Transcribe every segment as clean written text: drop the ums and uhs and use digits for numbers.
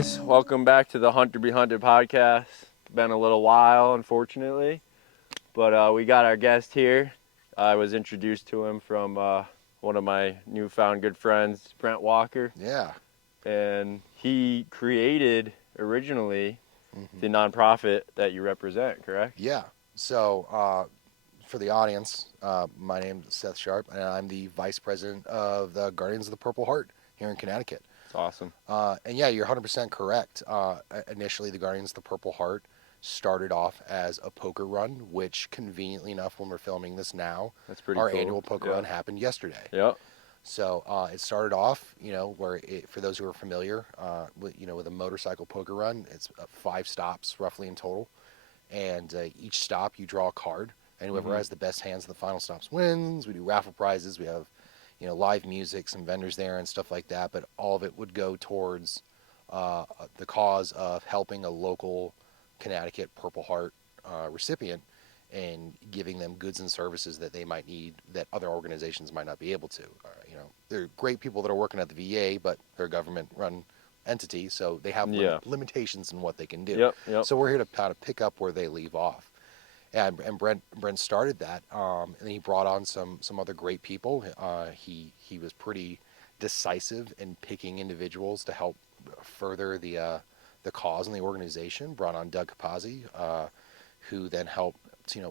guys, welcome back to the Hunter Be Hunted podcast. Been a little while, unfortunately, but we got our guest here. I was introduced to him from one of my newfound good friends, Brent Walker, Yeah. and he created originally the nonprofit that you represent, correct? Yeah. So, for the audience, my name is Seth Sharp, and I'm the vice president of the Guardians of the Purple Heart here in Connecticut. It's awesome. And yeah, you're 100% correct. Initially, the Guardians of the Purple Heart started off as a poker run, which conveniently enough, when we're filming this now, That's pretty our cool. annual poker run happened yesterday. Yep. So it started off, for those who are familiar, with a motorcycle poker run, it's 5 stops roughly in total, and each stop you draw a card, and whoever has the best hands in the final stops wins. We do raffle prizes. We have, live music, some vendors there and stuff like that. But all of it would go towards the cause of helping a local Connecticut Purple Heart recipient and giving them goods and services that they might need that other organizations might not be able to. They're great people that are working at the VA, but they're a government-run entity, so they have limitations in what they can do. Yep. So we're here to kind of pick up where they leave off. And Brent started that, and he brought on some other great people. He was pretty decisive in picking individuals to help further the cause and the organization. Brought on Doug Capazzi, who then helped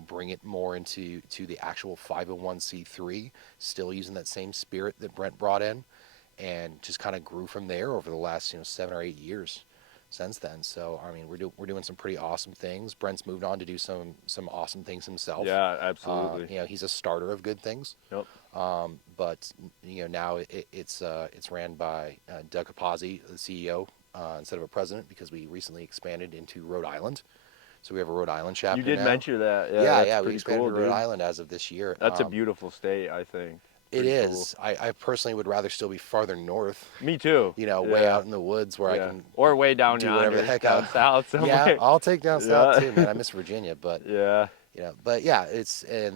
bring it more into the actual 501c3, still using that same spirit that Brent brought in, and just kind of grew from there over the last 7 or 8 years since then. So I mean, we're doing some pretty awesome things. Brent's moved on to do some awesome things himself. Yeah, absolutely. He's a starter of good things. Yep. But now it's ran by Doug Capazzi, the CEO, instead of a president, because we recently expanded into Rhode Island. So we have a Rhode Island chapter. You did now. mention that. Yeah, we expanded cool, to Rhode dude. Island as of this year. That's a beautiful state, I think. It Pretty is. cool. I personally would rather still be farther north. Me too. Way out in the woods where I can or way down do whatever yonder, the heck down south somewhere. Yeah, I'll take down south too, man. I miss Virginia, but and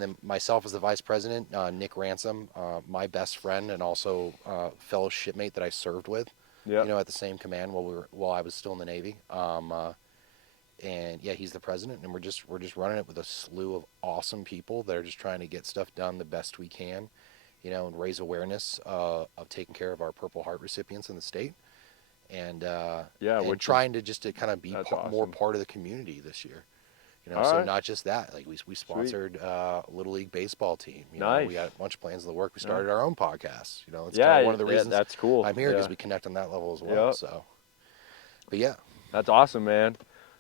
then myself as the vice president, Nick Ransom, my best friend and also fellow shipmate that I served with, at the same command while I was still in the Navy. And yeah, he's the president, and we're just running it with a slew of awesome people that are just trying to get stuff done the best we can, and raise awareness of taking care of our Purple Heart recipients in the state, and we're trying to kind of be more part of the community this year. Not just that, like we sponsored Little League baseball team. Nice. We got a bunch of plans in the work. We started our own podcast. It's kind of one of the reasons that's cool. I'm here, because we connect on that level as well. Yep. So, but yeah, that's awesome, man.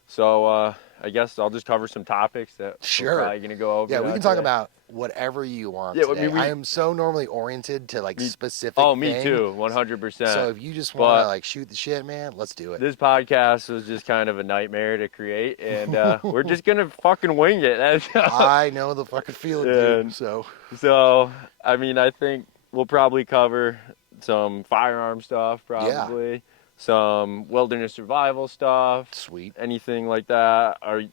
So I guess I'll just cover some topics that we're probably going to go over. Yeah, we can talk about whatever you want today. I am so normally oriented to specific Oh, me too, 100%. So if you just want to shoot the shit, man, let's do it. This podcast was just kind of a nightmare to create, and we're just going to fucking wing it. I know the fucking feeling, dude. So, I mean, I think we'll probably cover some firearm stuff, probably. Yeah. Some wilderness survival stuff. Sweet. Anything like that. Do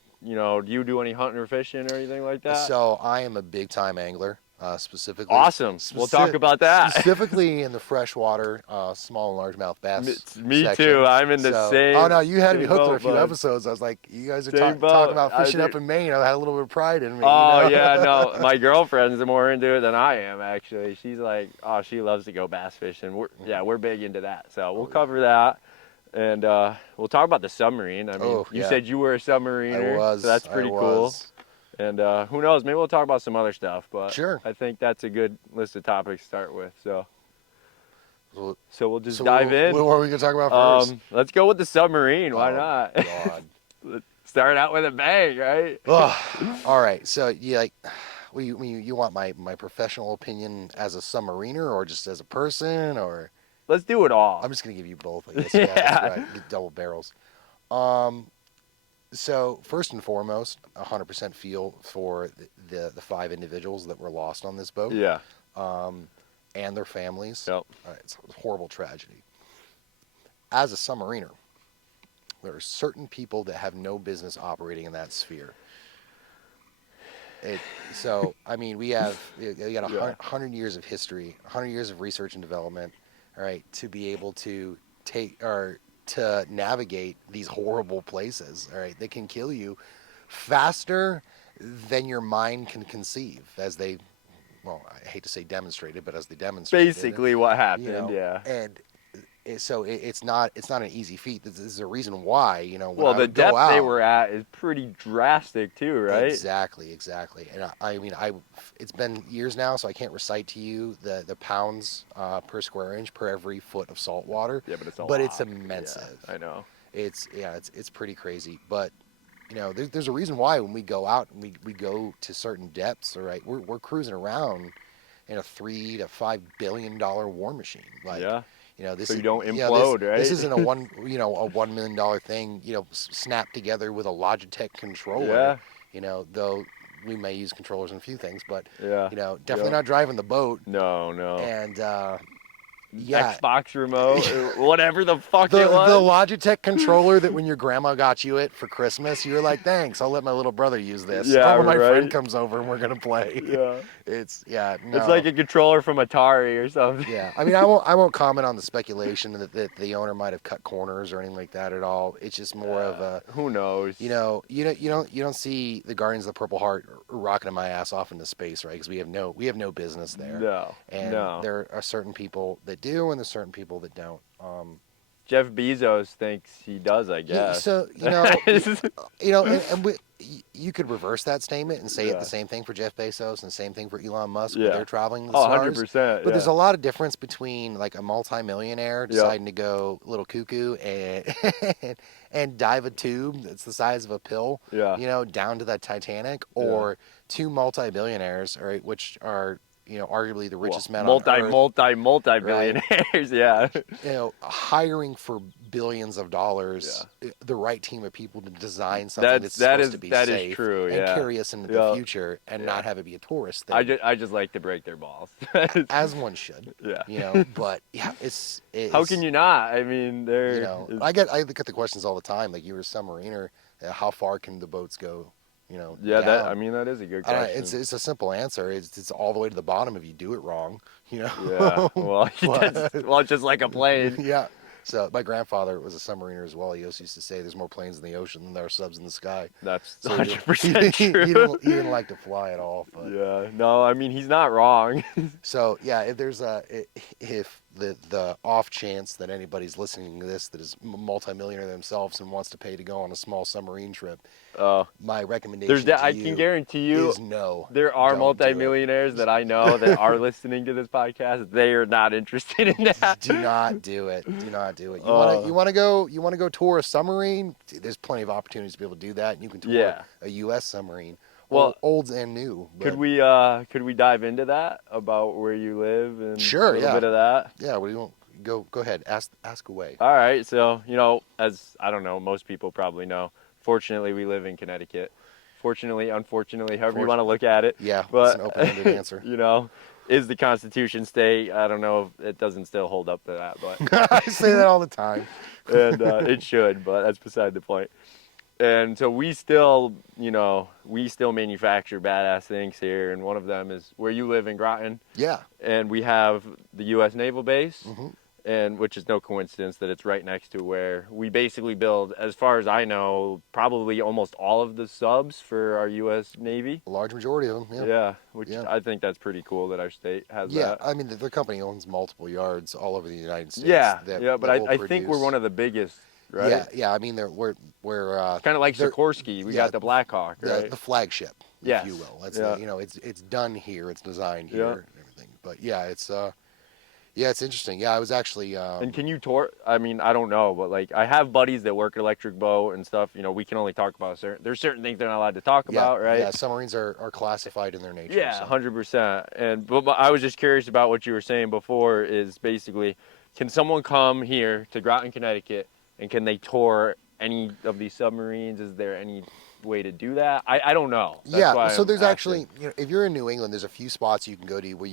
you do any hunting or fishing or anything like that? So I am a big time angler, specifically. Awesome. We'll talk about that. Specifically in the freshwater, small and largemouth bass. Me section. too. I'm in the same. Oh no, you had me hooked on a few bud. Episodes. I was like, you guys are talking about fishing up in Maine. I had a little bit of pride in me. Oh yeah, no, my girlfriend's more into it than I am actually. She's like, oh, she loves to go bass fishing. We're big into that. So we'll cover that. And we'll talk about the submarine. I mean, you said you were a submariner. I was. So that's pretty cool. And who knows? Maybe we'll talk about some other stuff. But sure. I think that's a good list of topics to start with. So we'll just dive in. What are we going to talk about first? Let's go with the submarine. Why not? God. Let's start out with a bang, right? All right. So you want my professional opinion as a submariner, or just as a person, or? Let's do it all. I'm just going to give you both, I guess. Yeah. That's right. Get double barrels. So first and foremost, 100% feel for the 5 individuals that were lost on this boat. Yeah. And their families. Yep. It's a horrible tragedy. As a submariner, there are certain people that have no business operating in that sphere. So, I mean, we got 100 years of history, 100 years of research and development, all right, to be able to to navigate these horrible places. All right, they can kill you faster than your mind can conceive, as they, well, I hate to say demonstrated, but as they demonstrated, Basically, what you happened? know, Yeah. and it's not an easy feat. This is a reason why, when Well, I the would go depth they out. were at is pretty drastic too, right? Exactly, exactly. And I mean, it's been years now, so I can't recite to you the pounds per square inch per every foot of salt water, Yeah, but it's a but it's lot. immense. Yeah, I know. It's pretty crazy. But there's a reason why when we go out and we go to certain depths, all right, we're cruising around in a $3 to $5 billion war machine. Like, Yeah. this So you is don't this implode, this right? isn't a $1 million thing, snapped together with a Logitech controller. Yeah. Though we may use controllers in a few things, but Yeah. definitely Yep. not driving the boat. No, no. And yeah, Xbox remote, whatever the fuck it the was. Logitech controller that when your grandma got you it for Christmas, you were like, "Thanks, I'll let my little brother use this." Yeah, Or when my friend right. comes over and we're gonna play. Yeah. It's No. like a controller from Atari or something. Yeah, I mean, I won't comment on the speculation that the owner might have cut corners or anything like that at all. It's just more of a, Who knows? you don't see the Guardians of the Purple Heart rocketing my ass off into space, right? Because we have no business there, No, and no. there are certain people that do, and there's certain people that don't. Jeff Bezos thinks he does, I guess. So and you could reverse that statement and say it the Yeah. same thing for Jeff Bezos and the same thing for Elon Musk when Yeah. they're traveling to the Oh, stars. 100%. But Yeah. there's a lot of difference between like a multimillionaire Yep. deciding to go a little cuckoo and dive a tube that's the size of a pill, Yeah. down to the Titanic, or two multi-billionaires, all right, which are arguably the richest men on earth, Multi-billionaires. Yeah. hiring for billions of dollars, the right team of people to design something that's That supposed is to be that is safe true. and Yeah. carry us into the Yeah. future and Yeah. not have it be a tourist I thing, just like to break their balls. as one should. Yeah. But yeah, it's How can you not? I mean, I get the questions all the time. Like, you're a submariner, how far can the boats go? Yeah, down. that is a good I don't know, question. it's a simple answer. It's all the way to the bottom if you do it wrong. Yeah. Well, But, just like a plane. yeah. So my grandfather was a submariner as well. He also used to say there's more planes in the ocean than there are subs in the sky. That's So 100% he true. didn't like to fly at all. But Yeah. No, I mean he's not wrong. so yeah, if the off chance that anybody's listening to this that is multimillionaire themselves and wants to pay to go on a small submarine trip, my recommendation to I you can guarantee you is no. there are Don't do it. multimillionaires that I know that are listening to this podcast. They are not interested in that. Do not do it. Do not do it. You want to go tour a submarine? There's plenty of opportunities to be able to do that. And you can tour a U.S. submarine, Well, old and new. Could we dive into that about where you live and Sure, a little bit of that? Yeah. What do you want? Go ahead. Ask away. All right. So as I don't know, most people probably know. Fortunately, we live in Connecticut. Fortunately, unfortunately, however you want to look at it. Yeah, but it's an open-ended answer. Is the Constitution state? I don't know if it doesn't still hold up to that, but I say that all the time. and it should, but that's beside the point. And so we still manufacture badass things here, and one of them is where you live in Groton. Yeah. And we have the U.S. Naval Base, Mm-hmm. and which is no coincidence that it's right next to where we basically build, as far as I know, probably almost all of the subs for our U.S. Navy. A large majority of them. Yeah, I think that's pretty cool that our state has that. Yeah, I mean, the company owns multiple yards all over the United States. But I think we're one of the biggest, right? Yeah. I mean, we're kind of like Sikorsky. We got the Black Hawk, right? The flagship, yes. if you will. It's it's done here. It's designed here and everything. But yeah, it's interesting. Yeah, I was actually. And can you tour? I mean, I don't know, but like I have buddies that work at Electric Boat and stuff. We can only talk about there's certain things they're not allowed to talk about, right? Yeah, submarines are classified in their nature. Yeah, 100%. But I was just curious about what you were saying before. Is basically, can someone come here to Groton, Connecticut, and can they tour any of these submarines? Is there any way to do that? I don't know. That's Yeah, why so I'm there's asking. actually, if you're in New England, there's a few spots you can go to where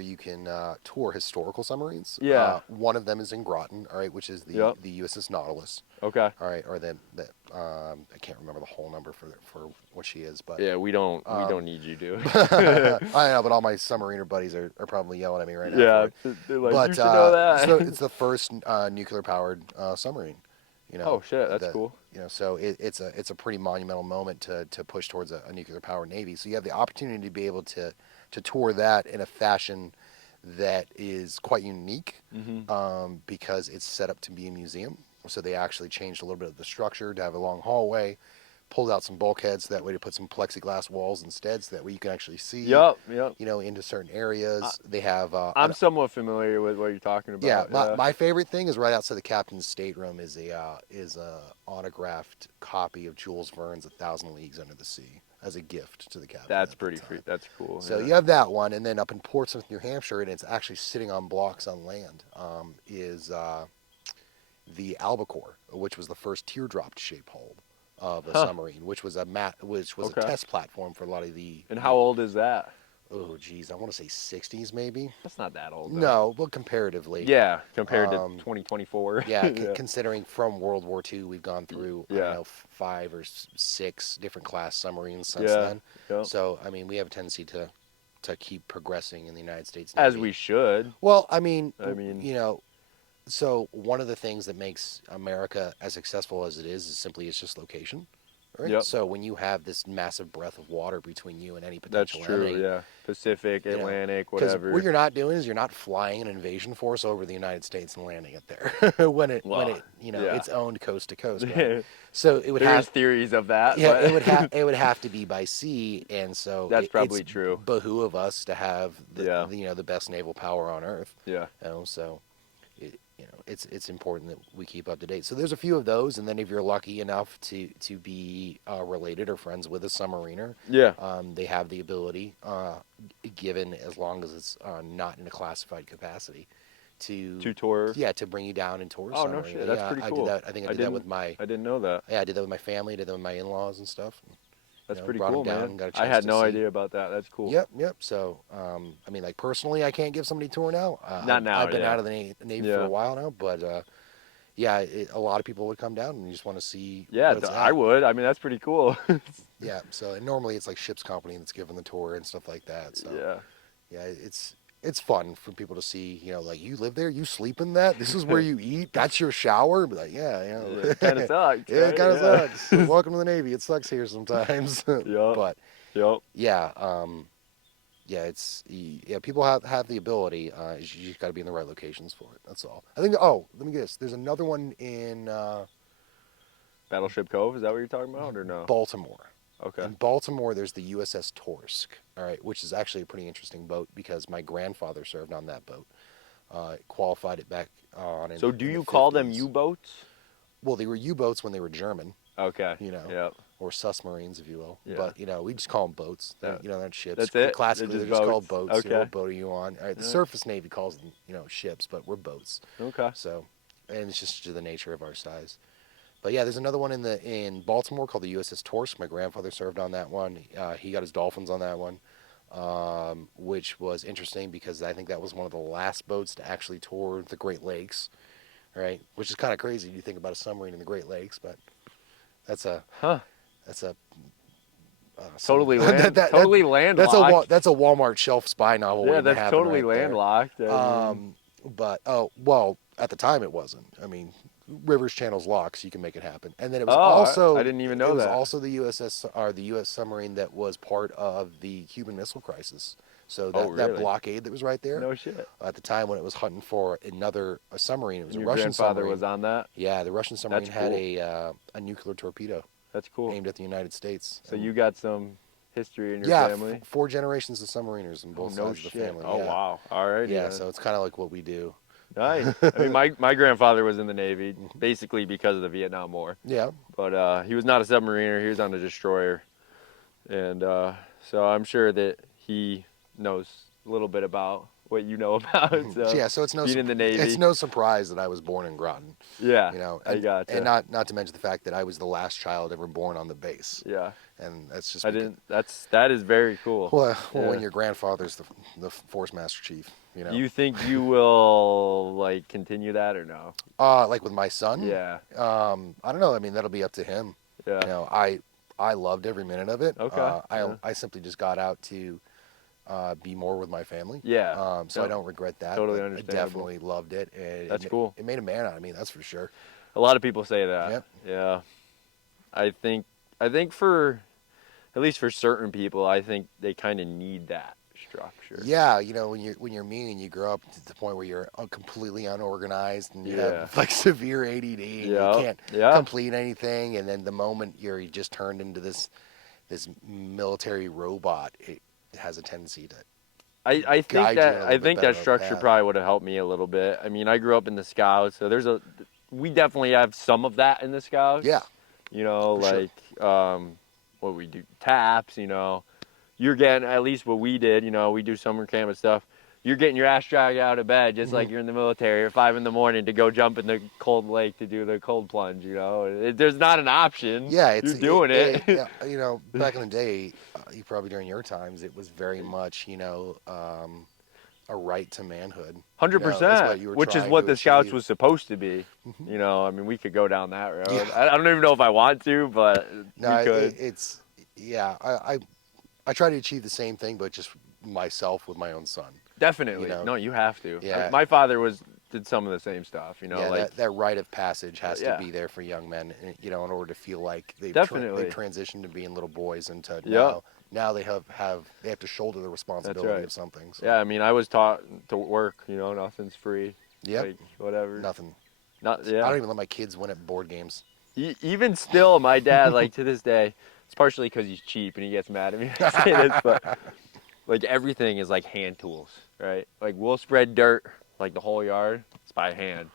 you can tour historical submarines. Yeah. One of them is in Groton, all right, which is Yep. the USS Nautilus, Okay. all right, or I can't remember the whole number for what she is, but Yeah, we don't um, need you to. I know, but all my submariner buddies are probably yelling at me right now for Yeah, it. they're like, you But should know that. it's the first nuclear powered submarine. You Oh know shit, that's cool. so it's a pretty monumental moment to push towards a nuclear powered navy. So you have the opportunity to be able to tour that in a fashion that is quite unique Hmm. because it's set up to be a museum. So they actually changed a little bit of the structure to have a long hallway, pulled out some bulkheads so that way to put some plexiglass walls instead, so that way you can actually see, Yep, yep. into certain I, areas. They have I'm somewhat familiar with what you're talking yeah, about. Yeah. my favorite thing is right outside the captain's stateroom is a autographed copy of Jules Verne's A Thousand Leagues Under the Sea as a gift to the captain That's at the pretty time. That's cool. So Yeah. you have that one, and then up in Portsmouth, New Hampshire, and it's actually sitting on blocks on land. Is the Albacore, which was the first teardrop shaped hull of a Huh. submarine, which was a Okay. test platform for a lot of And how the old is that? oh geez, I want to say 60s maybe. That's not that old though. No, but comparatively. Yeah, compared to Um, 2024. Yeah, Yeah. considering from World War II, we've gone through, I don't Yeah. know, five or six different class submarines since Yeah. then. Yep. So, I mean, we have a tendency to keep progressing in the United States As Navy. we should. Well, I mean, I mean, so one of the things that makes America as successful as it is simply it's just location, right? yep. So when you have this massive breadth of water between you and any That's potential true. enemy, Yeah. Pacific, Atlantic, because what whatever. you're not doing is you're not flying an invasion force over the United States and landing it there when Well, it yeah. it's owned coast to coast, right? There So it would is have theories of that, yeah but it would have to be by sea, and so that's it's probably true. behoove us to have Yeah. the best naval power on earth. Yeah. So it's important that we keep up to date. So there's a few of those, and then if you're lucky enough to be related or friends with a submariner, Yeah. they have the ability, given as long as it's not in a classified capacity, to Tutor. to bring you down and tour a Oh no submarine. shit. That's Yeah, pretty I did cool. that. I think I did that with my I didn't know that. I did that with my family. Did that with my in-laws and stuff. That's pretty Brought them cool, down man. and got a I chance had to no see. idea about that. That's cool. Yep. So, I mean, like personally, I can't give somebody a tour now. Not now, I've been yeah. out of the Navy for Yeah. a while now, but yeah, a lot of people would come down and you just want to see Yeah, what it's I at. would. I mean, that's pretty cool. Yeah. So, and normally it's like ship's company that's giving the tour and stuff like that. So, Yeah. yeah, it's fun for people to see. Like you live there, you sleep in that. This is where you eat. That's your shower. Be like, yeah, Yeah, kind of sucks. yeah, it Right? kind of Yeah. sucks. Welcome to the Navy. It sucks here sometimes, Yep. but Yep. yeah, yeah. People have the ability. You just got to be in the right locations for it. That's all. I think. Oh, let me guess. There's another one in Battleship Cove. Is that what you're talking about, or no? Baltimore. Okay. In Baltimore, there's the USS Torsk. All right, which is actually a pretty interesting boat because my grandfather served on that boat. Qualified it back on. So, do you call them 50s. U-boats? Well, they were U-boats when they were German. Okay. Or submarines, if you will. Yeah. But we just call them boats. They're, Yeah. they're ships. That's it? Classically, They're they're just just called boats? boats. Okay. What boat are you on? All right, the Yeah. surface Navy calls them, ships, but we're boats. Okay. So, and it's just the nature of our size. But yeah, there's another one in Baltimore called the USS Torsk. My grandfather served on that one. He got his dolphins on that one, which was interesting because I think that was one of the last boats to actually tour the Great Lakes, right? Which is kind of crazy. You think about a submarine in the Great Lakes, but that's a Huh. that's a Totally totally landlocked. that's a Walmart shelf spy novel Yeah, waiting to that's happen totally right there. landlocked. I mean, But oh well, at the time it wasn't. I mean, rivers, channels, locks, you can make it happen. And then it was I didn't even know it was that. also the USS or the U.S. submarine that was part of the Cuban Missile Crisis. So Oh, that really? blockade that was right there No shit. at the time when it was hunting for a submarine. It was And a your Russian grandfather submarine. was on that. Yeah, the Russian submarine That's had cool. a nuclear torpedo That's cool. aimed at the United States. So you got some history in your yeah, family. 4 generations of submariners in Oh, both no sides of the shit. family. Oh yeah. wow. All right. Yeah, so it's kind of like what we do. Nice. I mean, my grandfather was in the Navy basically because of the Vietnam War, Yeah. but he was not a submariner. He was on a destroyer, and so I'm sure that he knows a little bit about what you know about. So So yeah, so being in the Navy. it's no surprise that I was born in Groton. Yeah, You know, I gotcha. and not to mention the fact that I was the last child ever born on the base, Yeah, and that's just I because. didn't. That is very cool. Well, Yeah. when your grandfather's the force master chief, you Do know. you think you will like continue that or no? Like with my son, Yeah. I don't know. I mean, that'll be up to him. Yeah. You know, I loved every minute of it. Okay. Yeah. I simply just got out to be more with my family. Yeah. So I don't regret that. Totally But I understandable. definitely loved it, and That's cool. it made a man out of me. That's for sure. A lot of people say that. Yep. Yeah. I think for at least for certain people, I think they kind of need that structure. Yeah, you know, when you're me and you grow up to the point where you're completely unorganized and you Yeah. have like severe ADD and you Yeah. can't Yeah. complete anything, and then the moment you're just turned into this military robot, it has a tendency to I think guide you in a little bit better that of a structure path. probably would have helped me a little bit. I mean, I grew up in the Scouts, so we definitely have some of that in the Scouts. Yeah, You know, for sure. like what we do taps. You know, you're getting at least what we did. You know, we do summer camp and stuff. You're getting your ass dragged out of bed just like you're in the military at 5 a.m. to go jump in the cold lake to do the cold plunge. You know, there's not an option. Yeah, you're doing it. yeah, you know, back in the day, you probably during your times, it was very much, you know, a right to manhood. 100%, You were which is trying what to the Scouts achieve. was supposed to be. Mhm. You know, I mean, we could go down that road. Yeah. I don't even know if I want to, but No, we could. it's yeah. I try to achieve the same thing, but just myself with my own son. Definitely. You know? No, you have to. Yeah. My father did some of the same stuff, you know, Yeah, like that rite of passage has yeah. to be there for young men, you know, in order to feel like Definitely. they've transitioned to being little boys into Yep. now they have to shoulder the responsibility right. of something. So. Yeah, I mean, I was taught to work, you know, nothing's free. Yep. Like whatever. Nothing. Not I yeah. don't even let my kids win at board games. Even still, my dad, like to this day, it's partially because he's cheap and he gets mad at me when I say this, but like everything is like hand tools, right? Like we'll spread dirt, like the whole yard, it's by hand.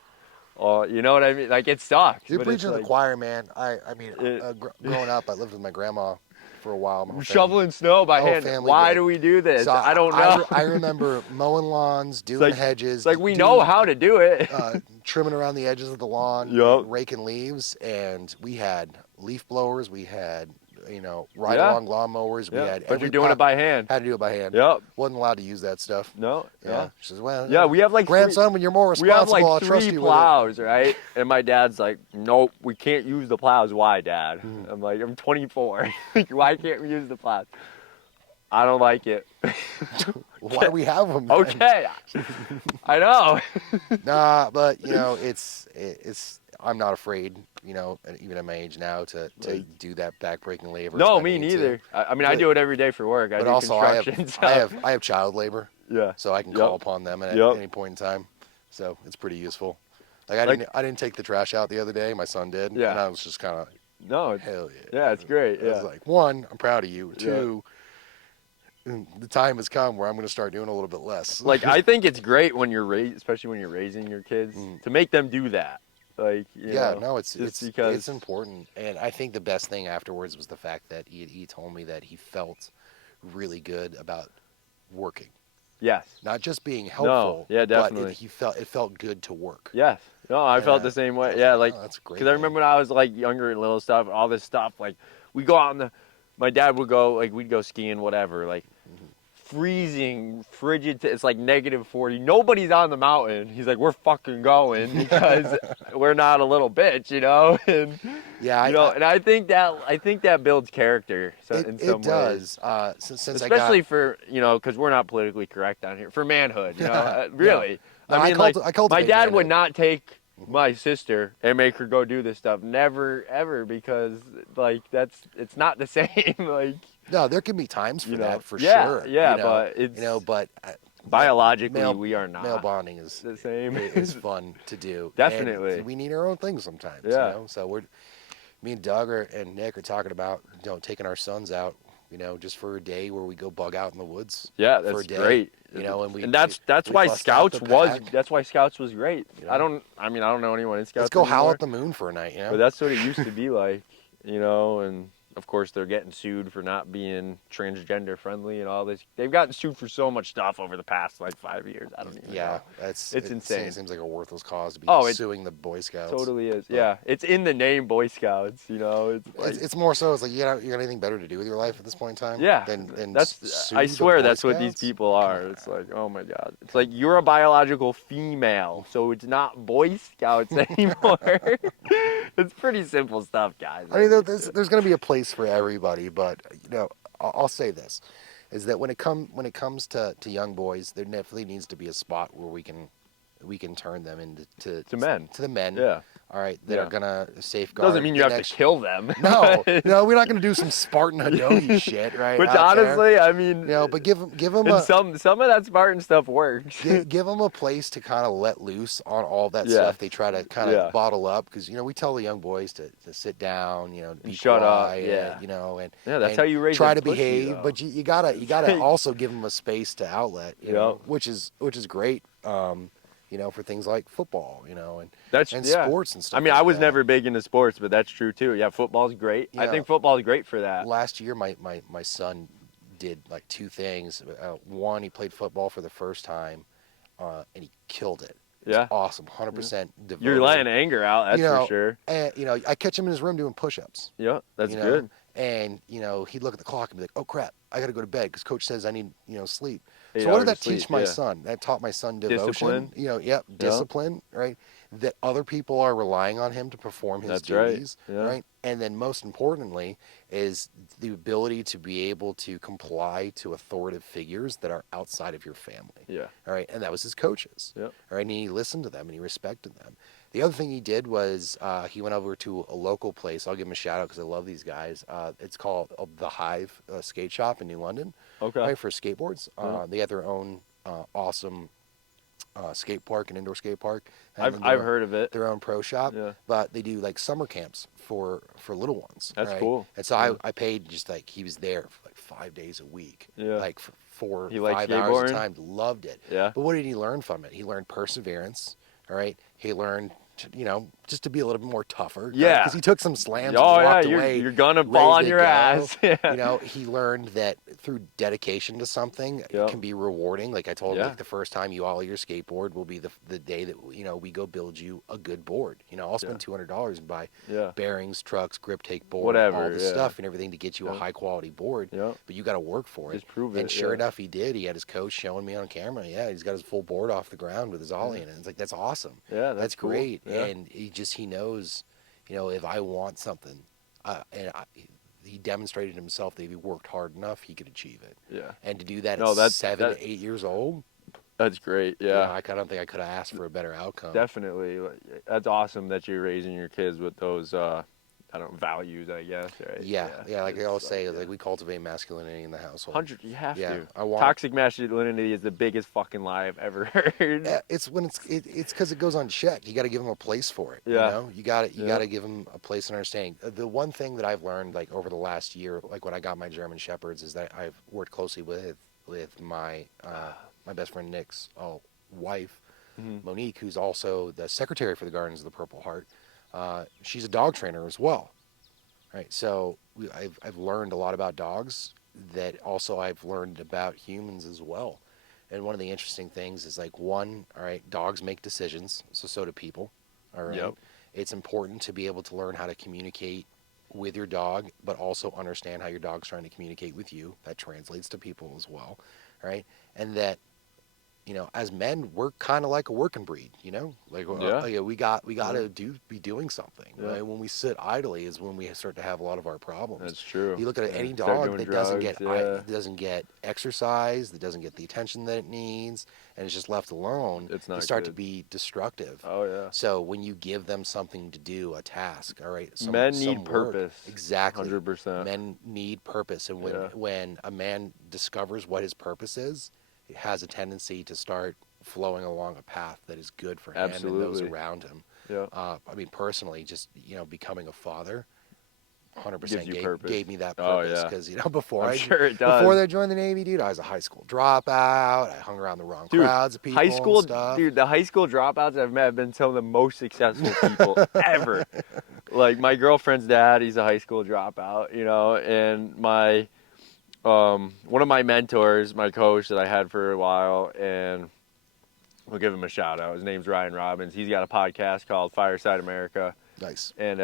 Oh, you know what I mean? Like it sucks. You're but preaching to it's the choir, man. I mean, It- growing up, I lived with my grandma for a while. My shoveling snow by hand. family Why did. do we do this? So I don't know. I remember mowing lawns, doing hedges. It's like we know how to do it. Trimming around the edges of the lawn, Yup. raking leaves, and we had leaf blowers. We had, you know, ride Yeah. along lawnmowers. We Yeah, had. but you're doing it by hand. Had to do it by hand. Yep. Wasn't allowed to use that stuff. No. Yeah. She says, well. Yeah, we have like grandson, when you're more we have responsible, I'll like trust 3 you plows, right? And my dad's like, nope, we can't use the plows. Why, Dad? I'm like, I'm 24. Why can't we use the plows? I don't like it. with it. Why do we have them? Then? Okay. I know. Nah, but you know, it's. I'm not afraid. You know, even at my age now, to do that backbreaking labor. No, if I me need to. neither. I mean, I But- do it every day for work. I But do also, construction. so- I have child labor. Yeah. So I can Yep. call upon them at Yep. any point in time. So it's pretty useful. Like- I didn't take the trash out the other day. My son did. Yeah. And I was just kind of No. hell yeah. Yeah, it's great. I was Yeah. like, one, I'm proud of you. Yeah. Two, the time has come where I'm going to start doing a little bit less. Like I think it's great when especially when you're raising your kids, to make them do that. Like you yeah, know, no, it's because important, and I think the best thing afterwards was the fact that he told me that he felt really good about working, yes, not just being helpful. yeah, But definitely. it felt good to work. yes. No, I felt Yeah. the same I way. was Yeah, like, like oh, that's great. because I remember when I was like younger and little stuff, all this stuff. Like we go out my dad would go we'd go skiing, whatever. Like freezing, frigid. It's like -40. Nobody's on the mountain. He's like, we're fucking going because we're not a little bitch, you know. And Yeah, you know, and I think that builds character. So in some it ways. does. Since Especially for because we're not politically correct down here for manhood. You know, really. No, I mean, I like cultivate my dad would manhood. not take my sister and make her go do this stuff. Never, ever, because like it's not the same. Like No, there can be times for you know, that for yeah, sure. yeah, you know, but it's but biologically we are not male bonding is the same. is fun to do. Definitely. And we need our own things sometimes. Yeah. You know? So me and Doug and Nick are talking about taking our sons out. You know, just for a day where we go bug out in the woods. Yeah, for a that's day, great. You know, and that's we why bust out Scouts the pack. that's why Scouts was great. You I know? don't know anyone in Scouts. Let's go howl anymore, at the moon for a night. You know. but that's what it used to be like, you know, and of course, they're getting sued for not being transgender friendly and all this. They've gotten sued for so much stuff over the past like 5 years. I don't even Yeah, know. It's insane. it seems like a worthless cause to be Oh, it suing the Boy Scouts. totally is. But Yeah, it's in the name Boy Scouts. You know, it's like it's more so it's like you got anything better to do with your life at this point in time yeah, than that's. I sue the swear Boy that's what these Scouts? people Come are. on. It's like, oh my god. It's like you're a biological female, so it's not Boy Scouts anymore. It's pretty simple stuff, guys. I mean, there's going to be a place for everybody, but I'll say this: is that when it comes to young boys, there definitely needs to be a spot where we can turn them into to men. to the men. Yeah. All right, that are gonna safeguard. Doesn't mean you the have next, to kill them. No, but- no, we're not gonna do some Spartan Hadohi shit, right? Which out there. honestly, I mean, But give them and a some of that Spartan stuff works. give them a place to kind of let loose on all that Yeah. stuff they try to kind of Yeah. bottle up, because we tell the young boys to sit down, to be shut up, quiet, yeah. and Yeah, that's and how you raise try a to pussy, behave, though. but you gotta right. also give them a space to outlet, Yep. which is great, for things like football, and Yeah. sports and stuff. I mean, like I was that. never big into sports, but that's true too. Yeah, football's great. I think football's great for that. Last year, my son did like two things. One, he played football for the first time, and he killed it. It was Yeah. awesome, 100% devoted. You're letting anger out, that's for sure. And I catch him in his room doing push-ups. Yeah, that's good. And he'd look at the clock and be like, "Oh crap, I got to go to bed because coach says I need sleep." 8 So what did hours that of teach sleep, my yeah. son? That taught my son devotion. Discipline. Discipline, right? That other people are relying on him to perform his That's right, duties, yeah. right? And then most importantly is the ability to be able to comply to authoritative figures that are outside of your family. Yeah. All right, and that was his coaches. Yeah. All right, and he listened to them and he respected them. The other thing he did was he went over to a local place. I'll give him a shout out because I love these guys. It's called the Hive Skate Shop in New London. Okay. Right, for skateboards. Yeah. They have their own awesome skate park and indoor skate park. I've heard of it. Their own pro shop. Yeah. But they do like summer camps for little ones. That's right? cool. And so Yeah. I paid just like he was there for like 5 days a week. Yeah. Like for 4 He 5 liked hours skateboarding? a time. Loved it. Yeah. But what did he learn from it? He learned perseverance. All right. He learned just to be a little bit more tougher. Yeah. Because he took some slams Oh and yeah, walked away. you're gonna ready fall on to your go. ass. Yeah. He learned that through dedication to something, it Yep. can be rewarding. Like I told him, Yeah. like the first time you ollie your skateboard will be the day that we go build you a good board. I'll spend $200 and buy Yeah. bearings, trucks, grip tape board, Whatever, all this yeah. stuff and everything to get you a Yeah. high quality board. Yeah. But you got to work for it. Just prove And it, sure yeah. enough, he did. He had his coach showing me on camera. Yeah, he's got his full board off the ground with his ollie in it. It's like that's awesome. Yeah, that's cool. great. Yeah. And he knows, if I want something, he demonstrated himself that if he worked hard enough, he could achieve it. Yeah. And to do that No, at that's- 7 that- to 8 years old, That's great. Yeah. I don't think I could have asked for a better outcome. Definitely. That's awesome that you're raising your kids with those values, I guess, right? Yeah. Like I It's always say, yeah. like we cultivate masculinity in the household. 100, you have Yeah, to. I want- Toxic masculinity is the biggest fucking lie I've ever heard. It's when it's because it goes unchecked. You got to give them a place for it. Yeah. You got Yeah. to give them a place and understanding. The one thing that I've learned, like over the last year, like when I got my German Shepherds, is that I've worked closely with my my best friend Nick's wife, Mhm. Monique, who's also the secretary for the Gardens of the Purple Heart. She's a dog trainer as well. Right. So I've learned a lot about dogs that also I've learned about humans as well. And one of the interesting things is like all right, dogs make decisions, so do people. All right. Yep. It's important to be able to learn how to communicate with your dog, but also understand how your dog's trying to communicate with you. That translates to people as well. Right. And that as men, we're kind of like a working breed, like Yeah. we got to be doing something. Yeah. Right? When we sit idly is when we start to have a lot of our problems. That's true. You look at Yeah. any Start dog doing that drugs, doesn't get exercise, that doesn't get the attention that it needs, and it's just left alone. It's not they start to good. be destructive. Oh yeah. So when you give them something to do, a task, all right, Men some need work, purpose. exactly. 100%. Men need purpose, and when a man discovers what his purpose is, it has a tendency to start flowing along a path that is good for him and those Absolutely. around him. Yeah. I mean, personally, just becoming a father, 100% Gives you purpose. gave me that Oh, purpose yeah. because before I'm sure it does. before I joined the Navy, dude, I was a high school dropout. I hung around the wrong Dude, crowds of people. High school, and stuff. dude, the high school dropouts I've met have been some of the most successful people ever. like my girlfriend's dad, he's a high school dropout, you know, and my one of my mentors, my coach that I had for a while, and we'll give him a shout out. His name's Ryan Robbins. He's got a podcast called Fireside America, Nice. and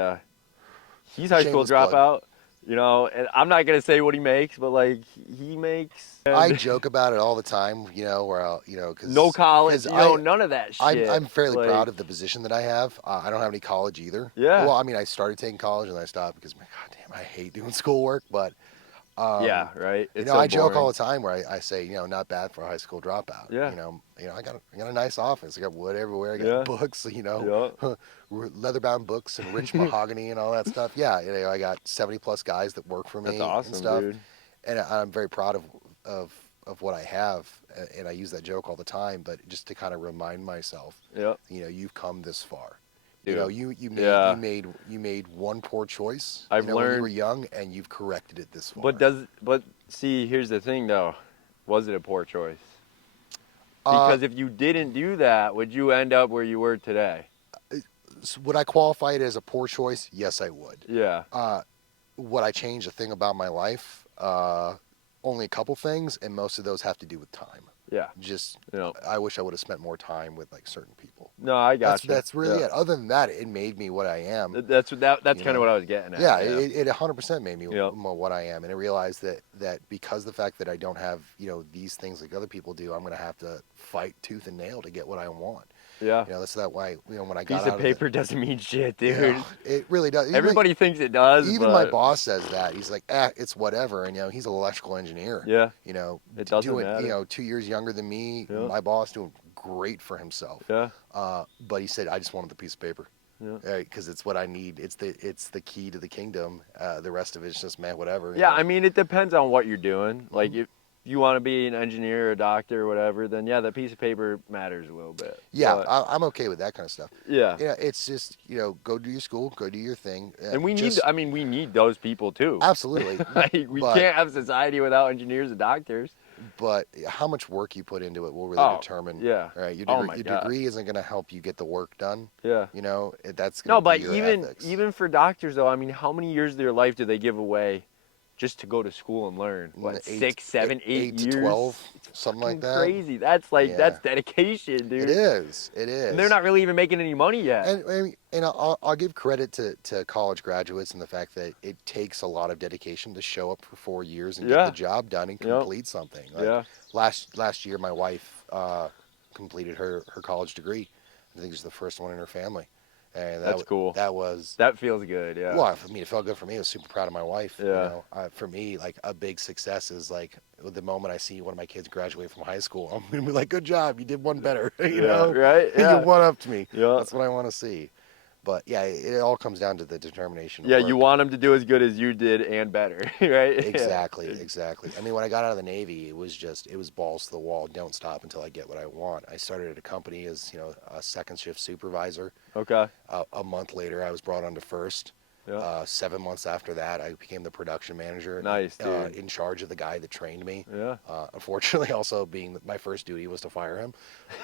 he's high school Shameless plug. dropout, you know. And I'm not gonna say what he makes, but like he makes I and joke about it all the time, you know, where I'll, you know, no college, because you know, none of that shit. I'm fairly Like proud of the position that I have. I don't have any college either. yeah, Well, I mean, I started taking college and I stopped because, my God damn, I hate doing schoolwork. But yeah, right. you It's know, so I joke all boring. the time where I say, you know, not bad for a high school dropout. Yeah, I got a nice office. I got wood everywhere. I got yeah, books, you know, yeah. leather bound books and rich mahogany and all that stuff. Yeah, you know, I got 70 plus guys that work for That's me and awesome, stuff, dude. and I'm very proud of what I have, and I use that joke all the time. But just to kind of remind myself, Yeah, you know, you've come this far. You know, dude. you Yeah, made one poor choice, you I've know, when you were learned. young, and you've corrected it this But far. see, here's the thing though. Was it a poor choice? Uh, Because if you didn't do that, would you end up where you were today? would I qualify it as a poor choice? Yes, I would. Yeah, Uh, would I change a thing about my life? Only a couple things, and most of those have to do with time. yeah. Just, You know. I wish I would have spent more time with like certain people. No, I gotcha. That's really Yeah. it. Other than that, it made me what I am. That's You kind of know, what I was getting at. yeah, Yeah. it 100% made me Yep. what I am, and I realized that because the fact that I don't have, you know, these things like other people do, I'm gonna have to fight tooth and nail to get what I want. Yeah. You know, that's that why, you know, when I got Piece of out of the, paper doesn't mean shit, yeah, dude. it really does. Everybody thinks it does, Even my but boss says that. He's like, it's whatever. And, you know, he's an electrical engineer, yeah, you know, it doesn't doing, you matter. know, 2 years younger than me. Yeah. My boss doing great for himself. Yeah. But he said, I just wanted the piece of paper. Yeah. Right, because it's what I need. It's the key to the kingdom. The rest of it's just man, whatever. You Yeah, know? I mean, it depends on what you're doing. Like, Mhm. if you want to be an engineer or a doctor or whatever, then yeah, that piece of paper matters a little bit. Yeah, But I'm okay with that kind of stuff. yeah, Yeah, it's just, you know, go do your school, go do your thing. and Just I mean, we need those people too. absolutely, Like, we but can't have society without engineers and doctors. but how much work you put into it will really Oh, determine. yeah. Right, Oh my your God. degree isn't going to help you get the work done. Yeah. You know, that's going No, to be but your even ethics. even for doctors though, I mean, how many years of their life do they give away just to go to school and learn? What, Eight, 6, 7, 8 8 to years? 12, It's something like fucking that. crazy. That's like Yeah, that's dedication, it dude. is. It And they're is. not really even making any money yet. And I'll give credit to college graduates and the fact that it takes a lot of dedication to show up for 4 years and get the Yeah. job done and Yep. complete something. Like Yeah. last year, my wife completed her college degree. I think she's the first one in her family, and That's cool. that was That feels good. Yeah. well. I mean, it felt good for me. I was super proud of my wife. You Yeah. know, for me, like a big success is like the moment I see one of my kids graduate from high school. I'm gonna be like, "Good job, you did one better." You Yeah. know, Right. you Yeah. one up to me. Yeah. That's what I want to see. But yeah, it all comes down to the determination to Yeah. You work. want them to do as good as you did and better, right? Exactly, exactly. I mean, when I got out of the Navy, it was balls to the wall. Don't stop until I get what I want. I started at a company as, you know, a second shift supervisor. Okay. A month later, I was brought on to first. Yeah. 7 months after that, I became the production manager. Nice, dude. In charge of the guy that trained me. Yeah. Unfortunately, also being my first duty was to fire him.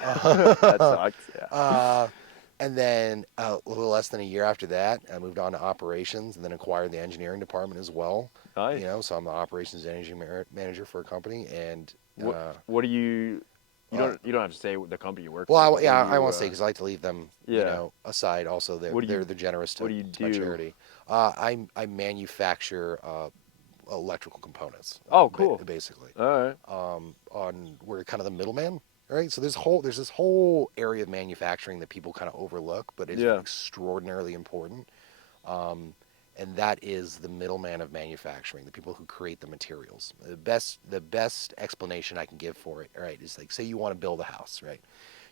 That sucks. Yeah. And then a little less than a year after that, I moved on to operations and then acquired the engineering department as well. Nice. You know, so I'm the operations engineering manager for a company. And What do you? uh, You don't have to say what the company you work well, for. But yeah, what do I you, won't say because I like to leave them, you yeah. know, aside. Also, What do you- they're generous to, what do you to my do? charity. I manufacture electrical components. Oh, cool. Basically, All right. we're kind of the middleman, right? So there's this whole area of manufacturing that people kind of overlook, but it's Yeah. extraordinarily important. And that is the middleman of manufacturing, the people who create the materials. The best explanation I can give for it, all right, is like, say you want to build a house, right?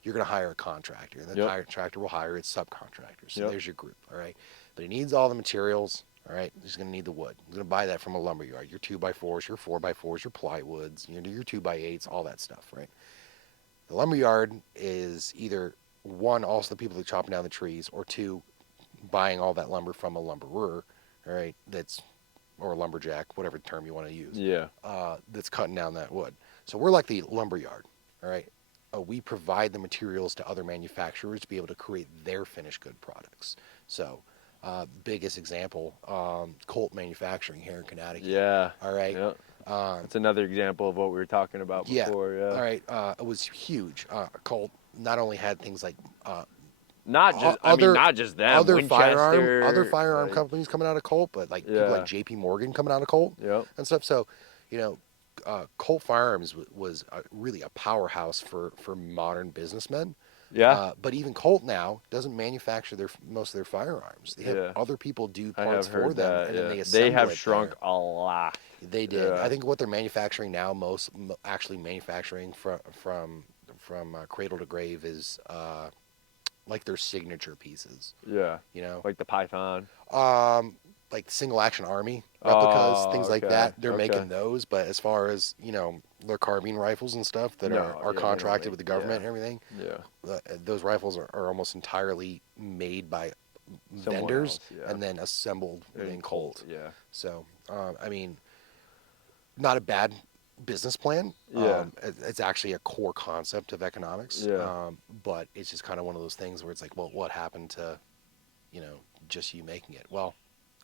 You're going to hire a contractor, and the Yep. contractor will hire its subcontractors. So Yep. there's your group, all right? But he needs all the materials, all right? He's going to need the wood. He's going to buy that from a lumber yard. Your 2x4s, your 4x4s, your plywoods, your 2x8s, all that stuff, right? The lumber yard is either one, also the people that are chopping down the trees, or two, buying all that lumber from a lumberer, all right? Or a lumberjack, whatever term you want to use. Yeah. That's cutting down that wood. So we're like the lumber yard, all right? We provide the materials to other manufacturers to be able to create their finished good products. So Biggest example, Colt Manufacturing here in Connecticut. Yeah. All right. Yeah. Um, That's another example of what we were talking about yeah. before. Yeah. All right. It was huge. Colt not only had things like Not just. I mean, not just them. other Winchester. firearm Like. companies coming out of Colt, but like people like Yeah. J.P. Morgan coming out of Colt Yep. and stuff. So, you know, Colt Firearms was really a powerhouse for modern businessmen. Yeah. But even Colt now doesn't manufacture most of their firearms. They have Yeah. other people do I parts have for heard them, that. and then Yeah. they They assemble have it shrunk there. a lot. They did. I Yeah. think what they're manufacturing now, actually manufacturing from cradle to grave is like their signature pieces. Yeah. You know, Like the Python. like single action army replicas, Oh. things like Okay. that. They're Okay. making those, but as far as their carbine rifles and stuff that No. are Yeah. They don't contracted make. with the Yeah. government and everything, Yeah. those rifles are almost entirely made by Someone vendors else. Yeah. and then assembled within In Colt. Colt. Yeah. So, I mean, not a bad business plan. Yeah. It's actually a core concept of economics, Yeah. but it's just kind of one of those things where it's like, well, what happened to, you know, just you making it? Well,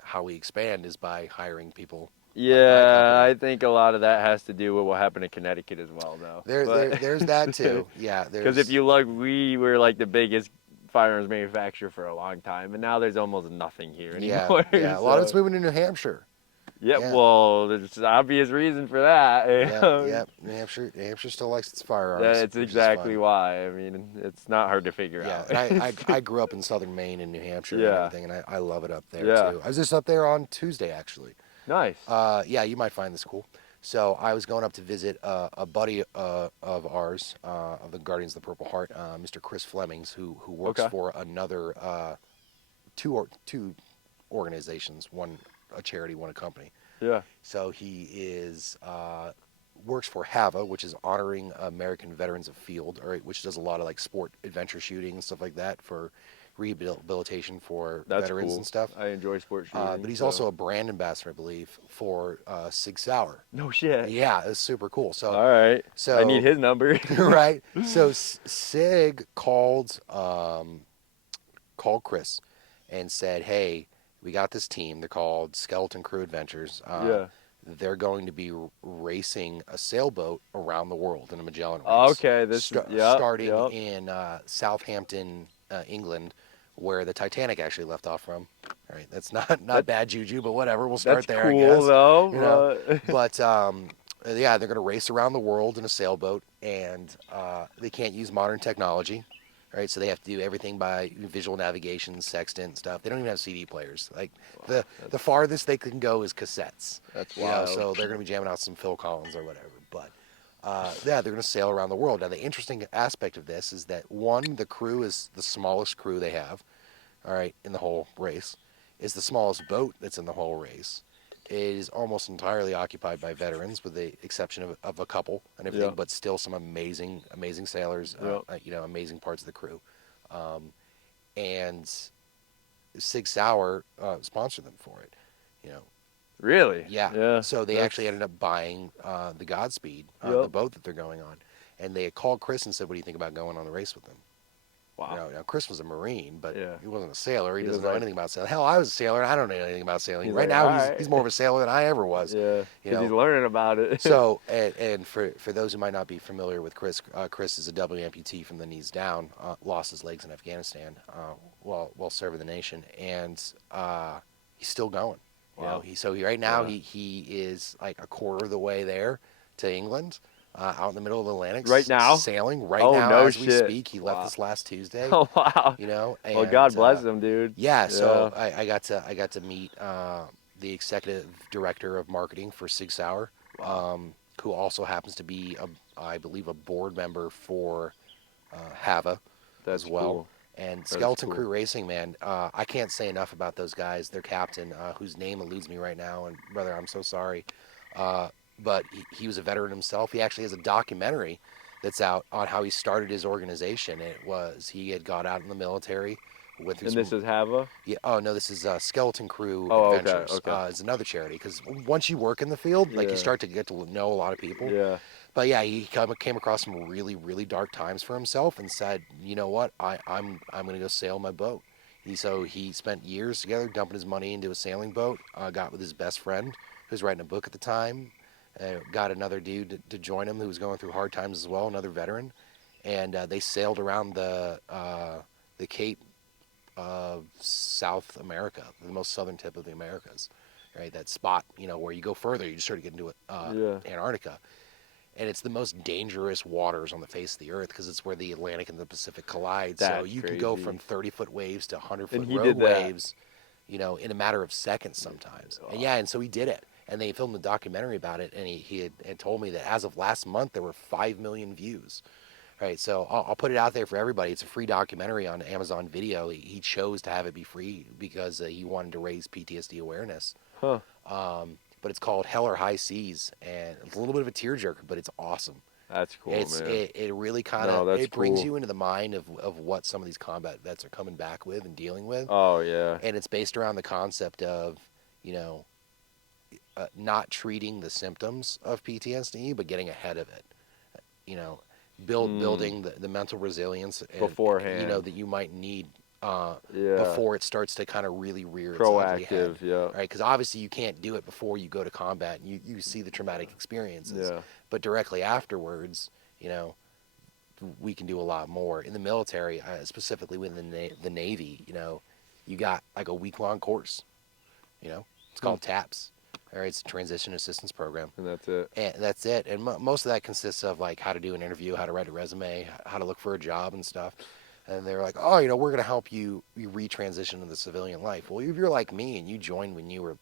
how we expand is by hiring people like my Yeah, company. I think a lot of that has to do with what happened in Connecticut as well, though. But There's that too. Yeah, because if there's you look, we were like the biggest firearms manufacturer for a long time, and now there's almost nothing here yeah, anymore. yeah. A lot of it's So moving to New Hampshire. yeah, Yeah, well, there's an obvious reason for that. You yep, know? yep. New Hampshire still likes its firearms, That's which is exactly fun. why. I mean, it's not hard to figure Yeah, out. and I grew up in southern Maine and New Hampshire and Yeah, everything, and I love it up there yeah, too. I was just up there on Tuesday actually. nice. Yeah, you might find this cool. So I was going up to visit a buddy of ours, of the Guardians of the Purple Heart, Mr. Chris Flemings, who works Okay. for another two organizations, one a charity, one a company. Yeah. So he is works for HAVA, which is honoring American veterans of field, all right, which does a lot of like sport adventure shooting and stuff like that for rehabilitation for That's veterans and cool. stuff. I enjoy sports shooting, But he's so also a brand ambassador, I believe, for Sig Sauer. no shit. Yeah, it's super cool. All right, I need So his number. right. So Sig called Chris and said, "Hey, we got this team. They're called Skeleton Crew Adventures. Yeah. They're going to be racing a sailboat around the world in a Magellan race, Okay, this is yep, starting yep. in Southampton, England, where the Titanic actually left off from. All right, that's not That bad juju, but whatever. We'll that's start there, I cool guess. You know, though. But but yeah, they're going to race around the world in a sailboat, and they can't use modern technology, right? So they have to do everything by visual navigation, sextant stuff. They don't even have CD players. Like wow, the farthest they can go is cassettes. that's You know, wild. so they're going to be jamming out some Phil Collins or whatever. But yeah, they're going to sail around the world. Now the interesting aspect of this is that one, the crew is the smallest crew they have. All right, in the whole race, is the smallest boat that's in the whole race. It is almost entirely occupied by veterans, with the exception of a couple and everything, Yep, but still some amazing sailors, yep. amazing parts of the crew. And Sig Sauer sponsored them for it. You know, Really? yeah. Yeah. So they That's actually ended up buying the Godspeed, the yep. boat that they're going on, and they had called Chris and said, "What do you think about going on the race with them?" Wow. Now Chris was a Marine, but Yeah. he wasn't a sailor. He He was doesn't know like anything about sailing. Hell, I was a sailor, and I don't know anything about sailing. he's Right like now, all he's more right. of a sailor than I ever was. Yeah, You because he's know. learning about it. So, and for those who might not be familiar with Chris, Chris is a double amputee from the knees down. Lost his legs in Afghanistan while serving the nation, and he's still going. You know, Wow. right now Yeah. he is like a quarter of the way there to England, out in the middle of the Atlantic, Right now? sailing right Oh now no as we shit. speak. He left Wow. this last Tuesday. Oh wow. You know, Well, and God bless him, dude. yeah, so Yeah. I got to meet the executive director of marketing for Sig Sauer, Wow. who also happens to be I believe a board member for HAVA as That's well. cool. And That's Skeleton cool. Crew Racing, man, I can't say enough about those guys. Their captain, whose name eludes me right now, and brother, I'm so sorry. Uh, but he was a veteran himself. He actually has a documentary that's out on how he started his organization. It was he had got out in the military, went through And some. this is Hava? Yeah, oh no, this is Skeleton Crew Oh, okay, Adventures. okay. It's another charity because once you work in the field, like you Yeah. start to get to know a lot of people. Yeah. But yeah, he came across some really dark times for himself and said, you know what, I'm going to go sail my boat. So he spent years together, dumping his money into a sailing boat. Got with his best friend, who was writing a book at the time. Got another dude to join him who was going through hard times as well, another veteran, and they sailed around the Cape of South America, the most southern tip of the Americas, right? That spot, where you go further, you just sort of get into Yeah. Antarctica, and it's the most dangerous waters on the face of the earth because it's where the Atlantic and the Pacific collide. So That's you can go from crazy. 30-foot waves to 100-foot And he rogue did that. waves, in a matter of seconds sometimes. And yeah, and so he did it. And they filmed a documentary about it, and he had told me that as of last month, there were 5 million views. Right, so I'll put it out there for everybody. It's a free documentary on Amazon Video. He chose to have it be free because he wanted to raise PTSD awareness. Huh. But it's called Hell or High Seas, and it's a little bit of a tearjerker, but it's awesome. That's cool, It's man. it really kind No, of that's it brings cool. you into the mind of what some of these combat vets are coming back with and dealing with, Oh yeah. and it's based around the concept of you know not treating the symptoms of PTSD, but getting ahead of it. You know, building the mental resilience and Beforehand. that you might need Yeah. before it starts to kind of really rear its ugly head. Proactive. Yeah. Right? Because obviously you can't do it before you go to combat and you see the traumatic experiences, Yeah. but directly afterwards, we can do a lot more. In the military, specifically within the Navy, you got like a week-long course. It's called TAPS. All right, it's a transition assistance program. And that's it. And that's it. And most of that consists of like how to do an interview, how to write a resume, how to look for a job and stuff. And they're like, oh, we're going to help you retransition to the civilian life. Well, if you're like me and you joined when you were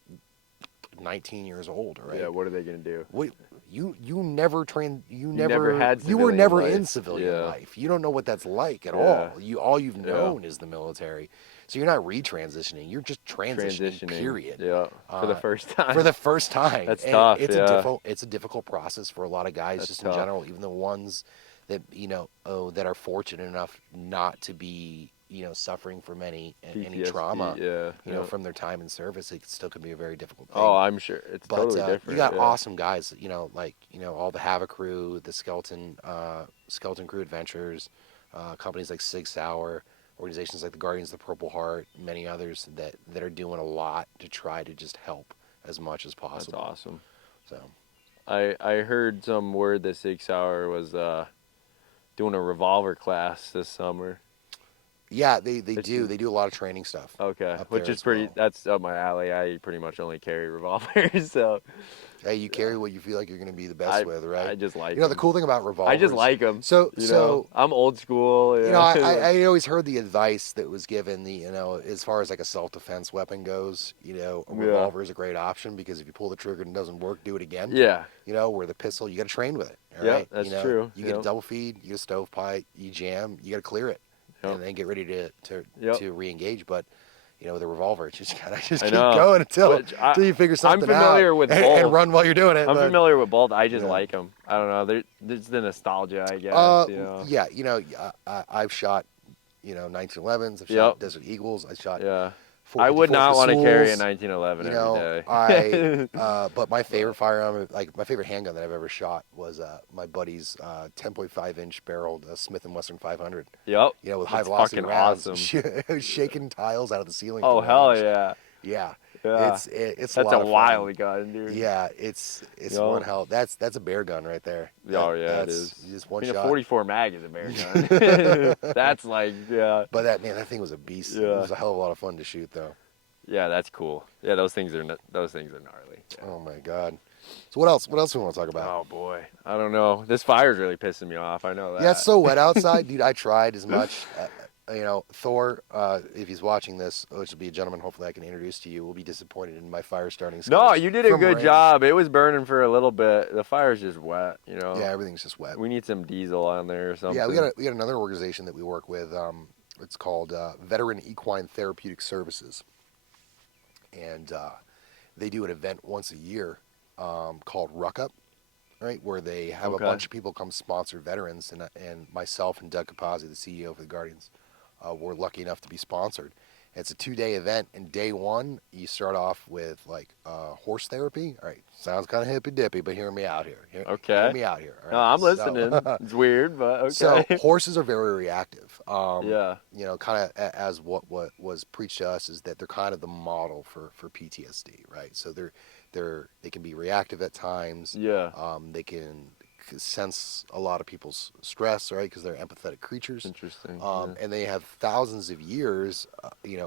19 years old, right? Yeah. What are they gonna do? Wait, you never never had you were civilian never life. in civilian Yeah. life. You don't know what that's like at Yeah. all. All you've Yeah. known is the military. So you're not retransitioning. You're just transitioning. Period. Yeah. For the first time. For the first time. That's And tough. It's yeah. it's a difficult process for a lot of guys, That's just tough. in general. Even the ones that that are fortunate enough not to be suffering from any PTSD. trauma. Yeah. From their time in service, it still can be a very difficult thing. Oh, I'm sure it's But totally you different. got yeah. awesome guys, like all the Havoc crew, the Skeleton Crew Adventures, companies like Sig Sauer, organizations like the Guardians of the Purple Heart, many others that are doing a lot to try to just help as much as That's possible. awesome. So I heard some word that 6 Hour was doing a revolver class this summer. yeah, they It's do. just- They do a lot of training stuff. Okay, Up which there is as pretty. well. That's up my alley. I pretty much only carry revolvers, so Hey, you carry what you feel like you're going to be the best I with, right? I just like. The 'em. cool thing about revolvers. I just like them. So I'm old school. I always heard the advice that was given, as far as like a self-defense weapon goes, a revolver is a great option because if you pull the trigger and it doesn't work, do it again. yeah. Where the pistol, you got to train with it. All Yeah, right? that's true. You get a Yep. double feed, you get a stovepipe, you jam, you got to clear it, Yep. and then get ready to Yep. to re-engage. But with a revolver, it's just gotta just I keep know. going until you figure I'm something out. familiar with and both. run while you're doing it. I'm but, familiar with both. I just Yeah. like them. I don't know. There's the nostalgia, I guess. Yeah, I've shot 1911s. I've Yep. shot Desert Eagles. I shot. Yeah. I would 454 not want to carry a Pursuits. 1911 every day. But my favorite firearm, like my favorite handgun that I've ever shot was my buddy's 10.5-inch barreled Smith & Wesson 500. Yep. With high That's velocity fucking rounds, awesome. shaking tiles out of the ceiling. Oh for hell rounds. yeah. Yeah. Yeah. It's That's lot a of fun. wild gun, dude. Yeah, it's Yup. one hell. That's a bear gun right there. Oh yeah, that's it is. Just one I mean, shot. a 44 mag is a bear gun. That's like, yeah. But that thing was a beast. It Yeah. was a hell of a lot of fun to shoot, though. Yeah, that's cool. Yeah, those things are gnarly. Yeah. Oh my god. So what else? What else do we want to talk about? Oh boy, I don't know. This fire's really pissing me off. I know that. Yeah, it's so wet outside, dude. I tried as much. Thor, if he's watching this, which will be a gentleman, hopefully I can introduce to you, will be disappointed in my fire starting skills. No, you did a from good rain. job. It was burning for a little bit. The fire's just wet, Yeah, everything's just wet. We need some diesel on there or something. Yeah, we got another organization that we work with. It's called Veteran Equine Therapeutic Services, and they do an event once a year called Ruck Up, right, where they have Okay. a bunch of people come sponsor veterans, and myself and Doug Capazzi, the CEO of the Guardians, were lucky enough to be sponsored. It's a 2-day event, and day one you start off with like horse therapy. All right, sounds kind of hippy dippy, but hear me out here. Hear Okay. me out here. All No, right, I'm listening. so It's weird, but so okay. horses are very reactive. Yeah. You know, kind of as what was preached to us is that they're kind of the model for PTSD, right? So they can be reactive at times. Yeah. They can sense a lot of people's stress, right? Because they're empathetic creatures, Interesting. Yeah. and they have thousands of years,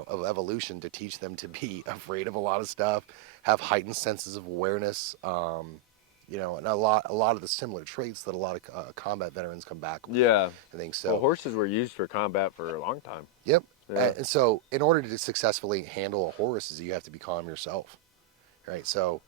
of evolution to teach them to be afraid of a lot of stuff, have heightened senses of awareness. And a lot of the similar traits that a lot of combat veterans come back with. Yeah. I think Well, so. horses were used for combat for a long time. Yep. Yeah. And so, in order to successfully handle a horse, is you have to be calm yourself, right? So,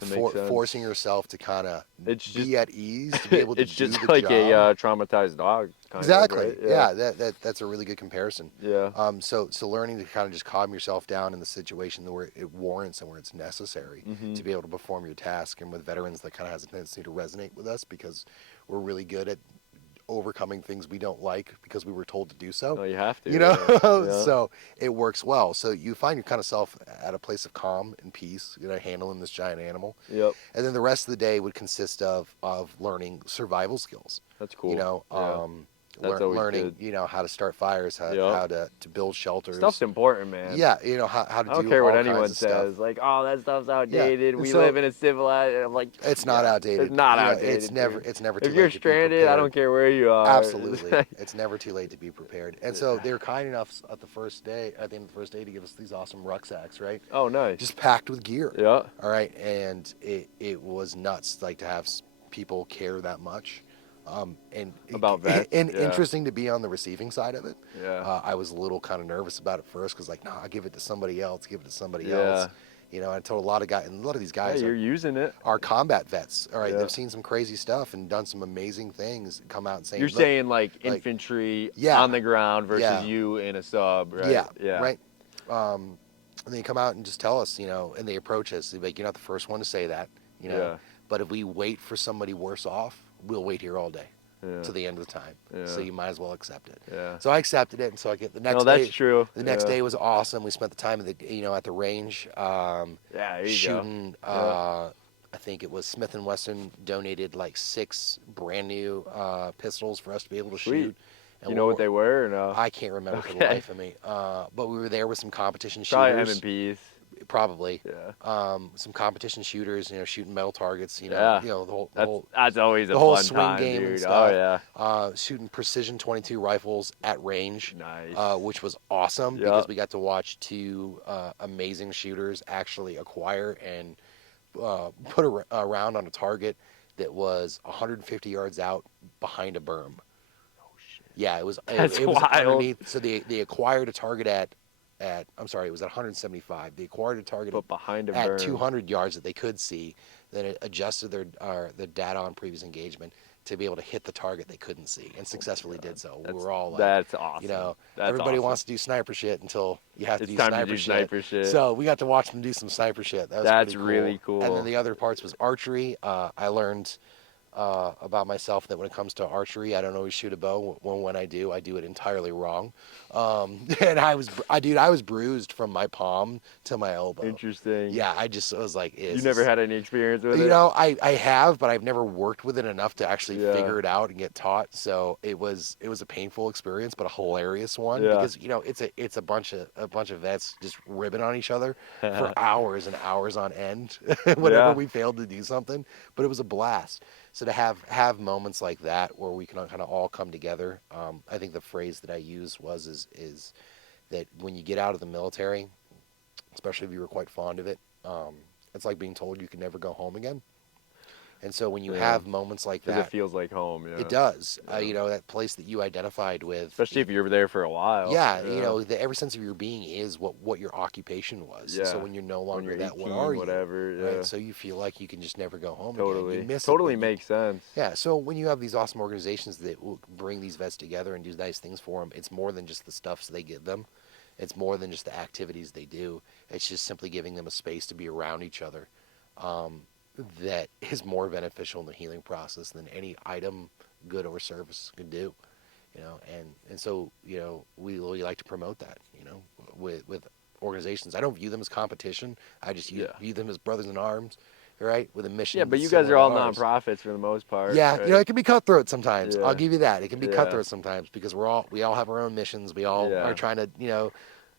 That makes sense. forcing yourself to kind of It's just be at ease to be able to it's do just the like a job. traumatized dog, kind of, Exactly. right? Yeah. Yeah. That's a really good comparison. Yeah. So learning to kind of just calm yourself down in the situation where it warrants and where it's necessary Hmm. to be able to perform your task. And with veterans, that kind of has a tendency to resonate with us because we're really good at overcoming things we don't like because we were told to do so. No, you have to. You know, Yeah. Yeah. so it works well. So you find your kind of self at a place of calm and peace, handling this giant animal, Yep. and then the rest of the day would consist of learning survival skills. That's cool. You know, Yeah. That's always learning, good. how to start fires, Yep. how to build shelters. Stuff's important, man. Yeah, how to I don't do care what all anyone kinds of stuff. says. Like, oh, that stuff's Yeah, outdated. and We so live in a civilized. I'm like, it's not yeah, outdated. it's not It's outdated. never Dude. it's never too If late you're to be stranded, I prepared. don't care where you are. Absolutely, it's never too late to be prepared. And so they were kind enough at the end of the first day, to give us these awesome rucksacks, right? Oh, nice. Just packed with gear. Yeah. All right, and it was nuts, like to have people care that much. And About vets, and yeah. interesting to be on the receiving side of it. Yeah. I was a little kind of nervous about it first because like, nah, give it to somebody else, give it to somebody Yeah. else. I told a lot of guys, and a lot of these Yeah, guys you're using it. are combat vets. All right, Yeah. they've seen some crazy stuff and done some amazing things. Come out and saying, You're "Look, saying like infantry yeah, on the ground versus yeah, you in a sub, right? yeah, Yeah. right." And they come out and just tell us, and they approach us. They're like, "You're not the first one to say that, Yeah. but if we wait for somebody worse off, we'll wait here all day." Yeah. To the end of the time. Yeah. So you might as well accept it. Yeah. So I accepted it, and so I get the next No, day. that's true. The next Yeah. day was awesome. We spent the time at the range, Yeah, there you shooting. go. Yeah. I think it was Smith and Wesson donated like 6 brand new pistols for us to be able to Sweet. shoot. And You know what they were or no? I can't remember for the Okay. life of me. But we were there with some competition Probably shooters. M&Ps. Probably. Yeah. Some competition shooters, shooting metal targets, Yeah. That's always a the whole fun swing time, game dude. and stuff. Oh yeah. Shooting precision 22 rifles at range, Nice. which was awesome Yep. because we got to watch 2 amazing shooters actually acquire and put a round on a target that was 150 yards out behind a berm. Oh shit. Yeah, it was. That's it was wild. underneath. So they acquired a target at. I'm sorry, it was at 175. They acquired a target But behind a at berm. 200 yards that they could see. Then it adjusted the data on previous engagement to be able to hit the target they couldn't see, and successfully did so. We were all like, That's awesome. That's everybody awesome. wants to do sniper shit until you have to It's do time to sniper do shit. sniper shit. So we got to watch them do some sniper shit. That was That's pretty really cool. And then the other parts was archery. I learned about myself that when it comes to archery, I don't always shoot a bow. When I do it entirely wrong. And I was bruised from my palm to my elbow. Interesting. Yeah, I was like, You never had any experience with it? I have, but I've never worked with it enough to actually Yeah. figure it out and get taught. So it was a painful experience, but a hilarious one Yeah. because it's a bunch of vets just ribbing on each other for hours and hours on end whenever Yeah. we failed to do something. But it was a blast. So to have moments like that where we can kind of all come together, I think the phrase that I used is that when you get out of the military, especially if you were quite fond of it, it's like being told you can never go home again. And so when you Yeah. have moments like Because that, it feels like home. Yeah. it does. Yeah. That place that you identified with. Especially if you were there for a while. Yeah, every sense of your being is what your occupation was. And so Yeah. when you're no When longer you're that, what 18, are you? whatever. Yeah. Right. So you feel like you can just never go home again. Totally. You miss it Totally when you- makes sense. Yeah. So when you have these awesome organizations that will bring these vets together and do nice things for them, it's more than just the stuff they give them. It's more than just the activities they do. It's just simply giving them a space to be around each other. That is more beneficial in the healing process than any item, good or service could do. And so we like to promote that, with organizations. I don't view them as competition. I just Yeah. view them as brothers in arms, right, with a Yeah, mission but that's you guys similar are to all ours. nonprofits for the most part, Yeah, right? it can be cutthroat sometimes. I'll Yeah. give you that. It can be Yeah. cutthroat sometimes because we all have our own missions. We all are Yeah. trying to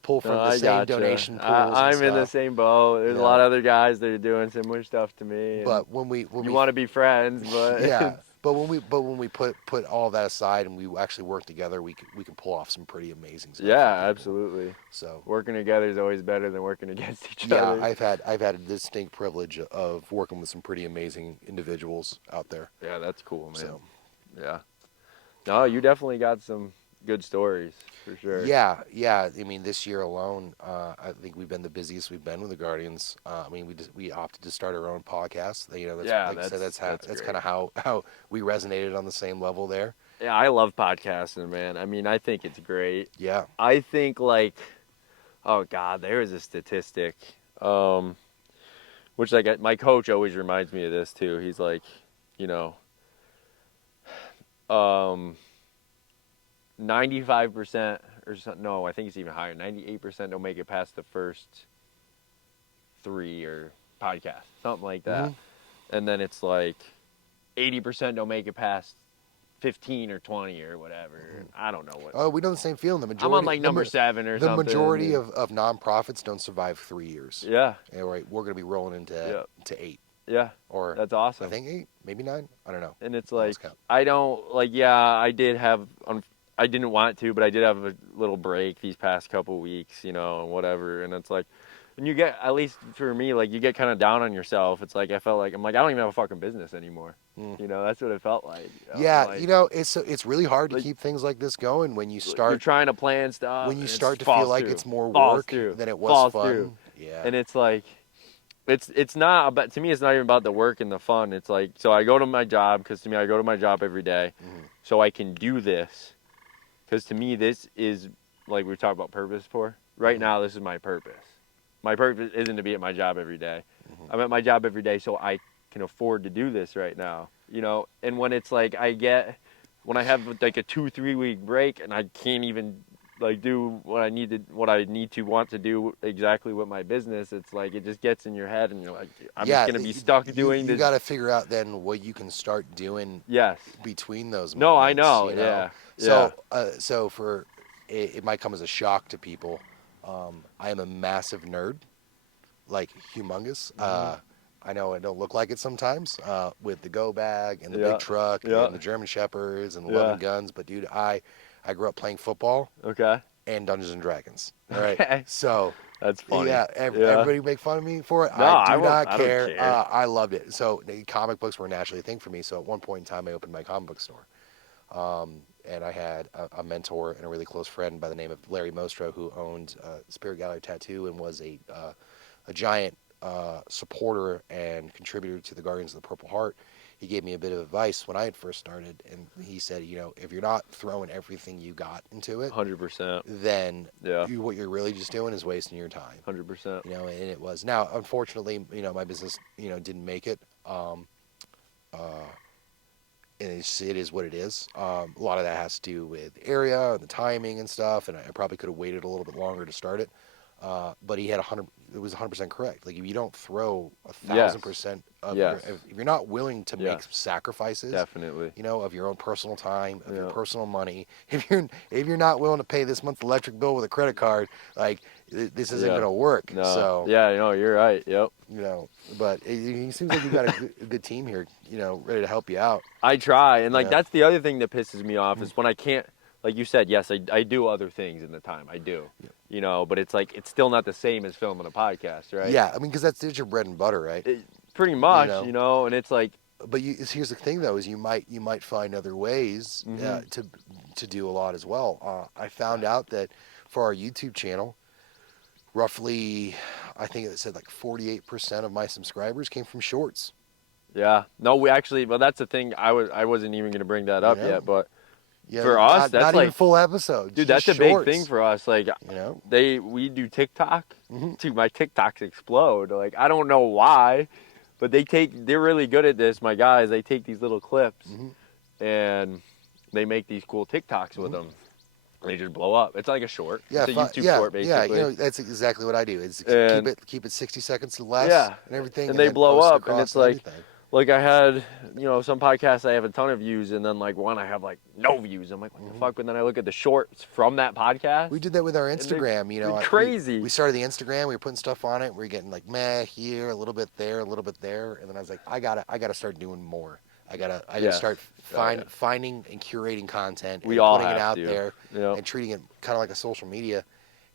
pull No, from the I same gotcha. donation pools and I'm in the stuff. same boat. You There's a lot know, of other guys that are doing similar stuff to me, and but when you we want to be friends, but yeah, but when we put all that aside and we actually work together, we can pull off some pretty amazing stuff for yeah, people. absolutely. So Working together is always better than working against each yeah, other. I've had a distinct privilege of working with some pretty amazing individuals out there. Yeah, that's cool, man. So Yeah. No, you definitely got some good stories for sure. yeah. I mean, this year alone, I think we've been the busiest we've been with the Guardians. I mean, we opted to start our own podcast. That's Yeah, like I said, that's that's great. kind of how we resonated on the same level there. Yeah, I love podcasting, man. I mean, I think it's great. Yeah. I think like, oh God, there is a statistic, which like my coach always reminds me of this too. He's like, you know, um, 95% or something. No, I think it's even higher. 98% don't make it past the first three or podcast, something like that. Hmm. And then it's like 80% don't make it past 15 or 20 or whatever. I don't know what. Oh, we know the same feeling. I'm on like number 7 or The something. majority And of nonprofits don't survive 3 years. yeah, And we're going to be rolling into yeah, to 8, yeah. or That's I awesome. think 8, maybe 9. I don't know. And it's I like lost count. I don't like. Yeah, I did have. I didn't want to, but I did have a little break these past couple weeks, and whatever. And it's like, and you get, at least for me, like you get kind of down on yourself. It's like I felt like I'm like I don't even have a fucking business anymore. Mm. That's what it felt like. I'm Yeah, like, it's really hard to like keep things like this going you're trying to plan stuff when you and it start to feel falls like through, it's more falls work through, than it was falls through. fun. Yeah. And it's like it's not about, to me it's not even about the work and the fun. It's like, so I go to my job because to me I go to my job every day Mhm. so I can do this, because to me this is like we talk about purpose for right Mhm. now. This is my purpose. My purpose isn't to be at my job every day. Mhm. I'm at my job every day so I can afford to do this right now. And when it's like when I have like a 2-3 week break and I can't even like do what I want to do exactly with my business, it's like it just gets in your head and you're like, I'm just Yeah, gonna be stuck doing you this. got to figure out then what you can start doing Yes. between those No, I moments. know. Yeah. Yeah. So for it might come as a shock to people. I am a massive nerd, like humongous. Mhm. I know I don't look like it sometimes, with the go bag and the Yeah. big truck Yeah. and the German Shepherds and the Yeah. loving guns. But dude, I grew up playing football Okay. and Dungeons and Dragons. All right, Okay. so That's funny. yeah, Yeah. everybody make fun of me for it. No, I I do won't. not I don't care. care. I loved it. So the comic books were naturally a thing for me. So at one point in time, I opened my comic book store. And I had a mentor and a really close friend by the name of Larry Mostro, who owned Spirit Gallery Tattoo and was a giant supporter and contributor to the Guardians of the Purple Heart. He gave me a bit of advice when I had first started, and he said, if you're not throwing everything you got into it, 100%. then Yeah. what you're really just doing is wasting your time. 100%. And it was. Now, unfortunately, my business, didn't make it. Uh, and it is what it is. A lot of that has to do with the area and the timing and stuff, and I probably could have waited a little bit longer to start it. But he had 100. It was 100% correct. Like if you don't throw Yes. 1,000% of Yes. if you're not willing to make Yes. sacrifices, Definitely. of your own personal time, of your Yeah. personal money, if you're not willing to pay this month's electric bill with a credit card, like this isn't Yeah. going to work. No. So Yeah. No, you're right. Yep. but it seems like you got a good team here, ready to help you out. I try, and like Yeah. that's the other thing that pisses me off is when I can't. Like you said, yes, I do other things in the time. I do. Yeah. But it's like it's still not the same as filming a podcast, right? Yeah, I mean, because that's your bread and butter, right? Pretty much, know. and it's like, But here's the thing, though, is you might find other ways Mhm. to do a lot as well. I found out that for our YouTube channel, roughly, I think it said like 48% of my subscribers came from shorts. yeah. No, well, that's the thing. I wasn't even gonna bring that up yet, but Yeah, for us, that's not like, even full episodes. dude, just that's a big shorts, thing for us. Like, You know, we do TikTok. Mhm. Dude, my TikToks explode. Like, I don't know why, but they're really good at this. My guys, they take these little clips Mhm. and they make these cool TikToks with them. They just blow up. It's like a short. Yeah, It's a YouTube yeah, short, yeah. basically. That's exactly what I do. Is And keep it 60 seconds or less yeah, and everything, and and they then blow post it up, and across it's everything. like I had, some podcasts I have a ton of views, and then like one I have like no views. I'm like, what the fuck? But then I look at the shorts from that podcast. We did that with our and Instagram. they're crazy. We started the Instagram. We were putting stuff on it. We were getting like meh here, a little bit there, a little bit there, and then I was like, I gotta start doing more. I gotta Yes. start Oh, yeah. finding and curating content We and all putting it have out to. there Yep. and treating it kind of like a social media.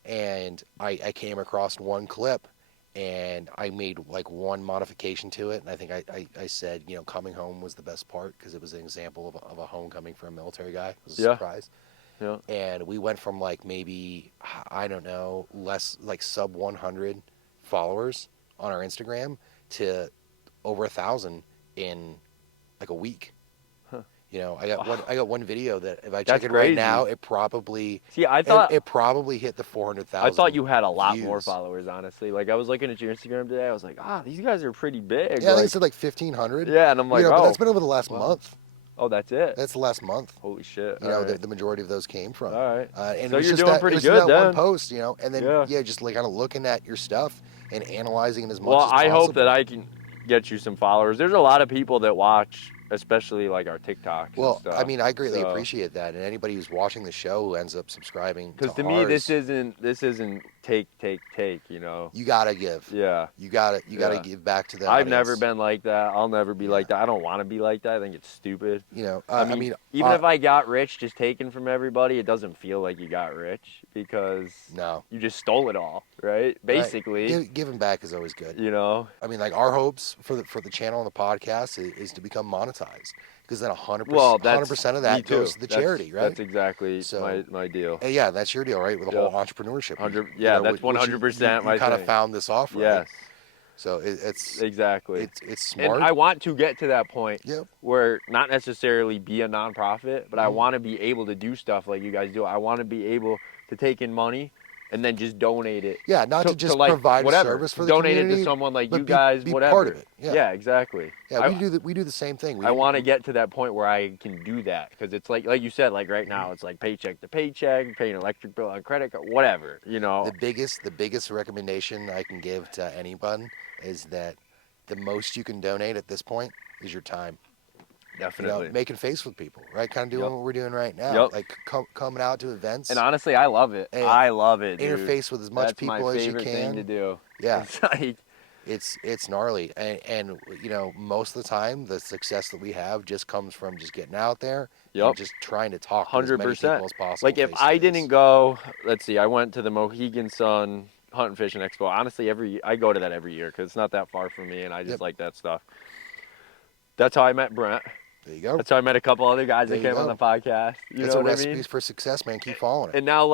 And I came across one clip, and I made like one modification to it, and I think I said, coming home was the best part because it was an example of a homecoming for a military guy. It was a Yeah. surprise. Yeah. And we went from like maybe, I don't know, less like sub 100 followers on our Instagram to over 1,000 in like a week. Huh. I got one video that if I That's check it right crazy. now, it probably See, I thought it probably hit the 400,000. I thought you had a lot views. more followers, honestly. Like I was looking at your Instagram today, I was like, these guys are pretty big. Yeah, I think like, it said like 1,500. yeah, and I'm like, but that's been over the last wow. month. Oh, that's it. That's the last month. Holy shit! The majority of those came from. All right. And So it was you're just doing that, pretty it was good that then. one post, and then Yeah. just like kind of looking at your stuff and analyzing it as much Well, as possible. I hope that I can get you some followers. There's a lot of people that watch, especially like our TikToks. Well, and stuff. I mean, I greatly So- appreciate that, and anybody who's watching the show who ends up subscribing Because to ours, me, this isn't take. you gotta give. Yeah. You gotta Yeah. give back to the I've audience. never been like that. I'll never be Yeah. like that. I don't want to be like that. I think it's stupid. I mean, even if I got rich just taken from everybody, it doesn't feel like you got rich because no, you just stole it all, right? Basically, giving back is always good. I mean, like our hopes for the channel and the podcast is to become monetized, because then 100% well, 100% of that goes to the charity, right? That's exactly So- my deal. And yeah, that's your deal, right? With the Yeah. whole entrepreneurship. 100 yeah, that's 100% my You kind of thing. found this off, right? Yes, So it's exactly. it's smart. And I want to get to that point Yep. where not necessarily be a nonprofit, but I Mhm. want to be able to do stuff like you guys do. I want to be able to take in money and then just donate it. Yeah, not to just like, provide whatever. a service for the donate community. it to someone like but you guys, be whatever. part of it. Yeah, exactly. yeah. I, We do the same thing. I want to get to that point where I can do that because it's like you said, like right now it's like paycheck to paycheck, paying an electric bill on credit card, whatever. The biggest recommendation I can give to anyone is that the most you can donate at this point is your time. Definitely. Making face with people, right? Kind of doing Yep. what we're doing right now. Yep. Like coming out to events. And honestly, I love it. Hey, I love it, dude. Interface with as much That's people my as you favorite can. thing to do. Yeah. It's like, It's gnarly, and most of the time the success that we have just comes from just getting out there Yep. and just trying to talk to as many 100%. people as possible. like if face to I face. didn't go, let's see, I went to the Mohegan Sun Hunt and Fishing Expo. Honestly, I go to that every year because it's not that far from me, and I just Yep. like that stuff. That's how I met Brent. There you go. That's how I met a couple other guys There that you came on go. the podcast. You That's know a what recipe I mean? for success, man. Keep following it. And now,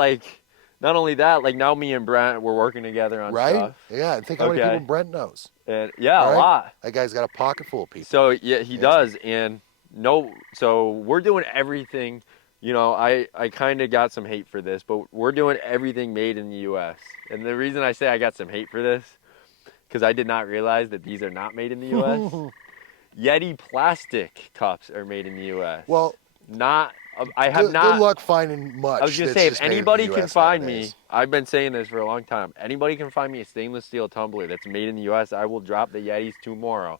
not only that, now me and Brent, we're working together on Right? stuff. Yeah, and think how many Okay. people Brent knows. And yeah, Right? a lot. That guy's got a pocket full of people. So yeah, he Yeah. does, and so we're doing everything. I kind of got some hate for this, but we're doing everything made in the U.S. And the reason I say I got some hate for this, because I did not realize that these are not made in the U.S. Yeti plastic cups are made in the U.S. Well, not. I have good not. luck finding much. I was gonna that's say, if just made in the anybody can US find me, nowadays. I've been saying this for a long time. Anybody can find me a stainless steel tumbler that's made in the U.S. I will drop the Yetis tomorrow,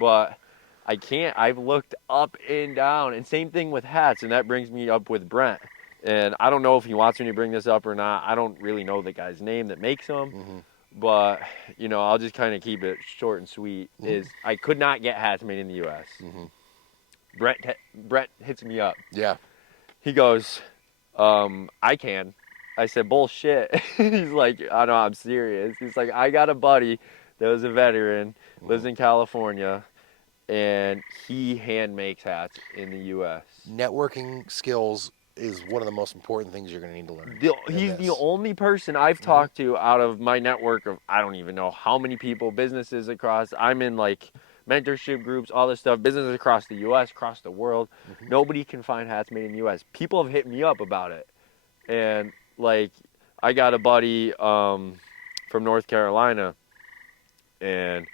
but I can't. I've looked up and down, and same thing with hats, and that brings me up with Brent. And I don't know if he wants me to bring this up or not. I don't really know the guy's name that makes them, Mhm. but I'll just kind of keep it short and sweet. Mhm. Is I could not get hats made in the U.S. Mhm. Brent hits me up. Yeah. He goes, I can. I said, bullshit. He's like, I know, I'm serious. He's like, I got a buddy that was a veteran, lives in California, and he hand makes hats in the U.S. Networking skills is one of the most important things you're going to need to learn. He's the only person I've talked to out of my network of, I don't even know how many people, businesses across. I'm in mentorship groups, all this stuff, businesses across the U.S., across the world. Mhm. Nobody can find hats made in the U.S. People have hit me up about it. And, I got a buddy from North Carolina, and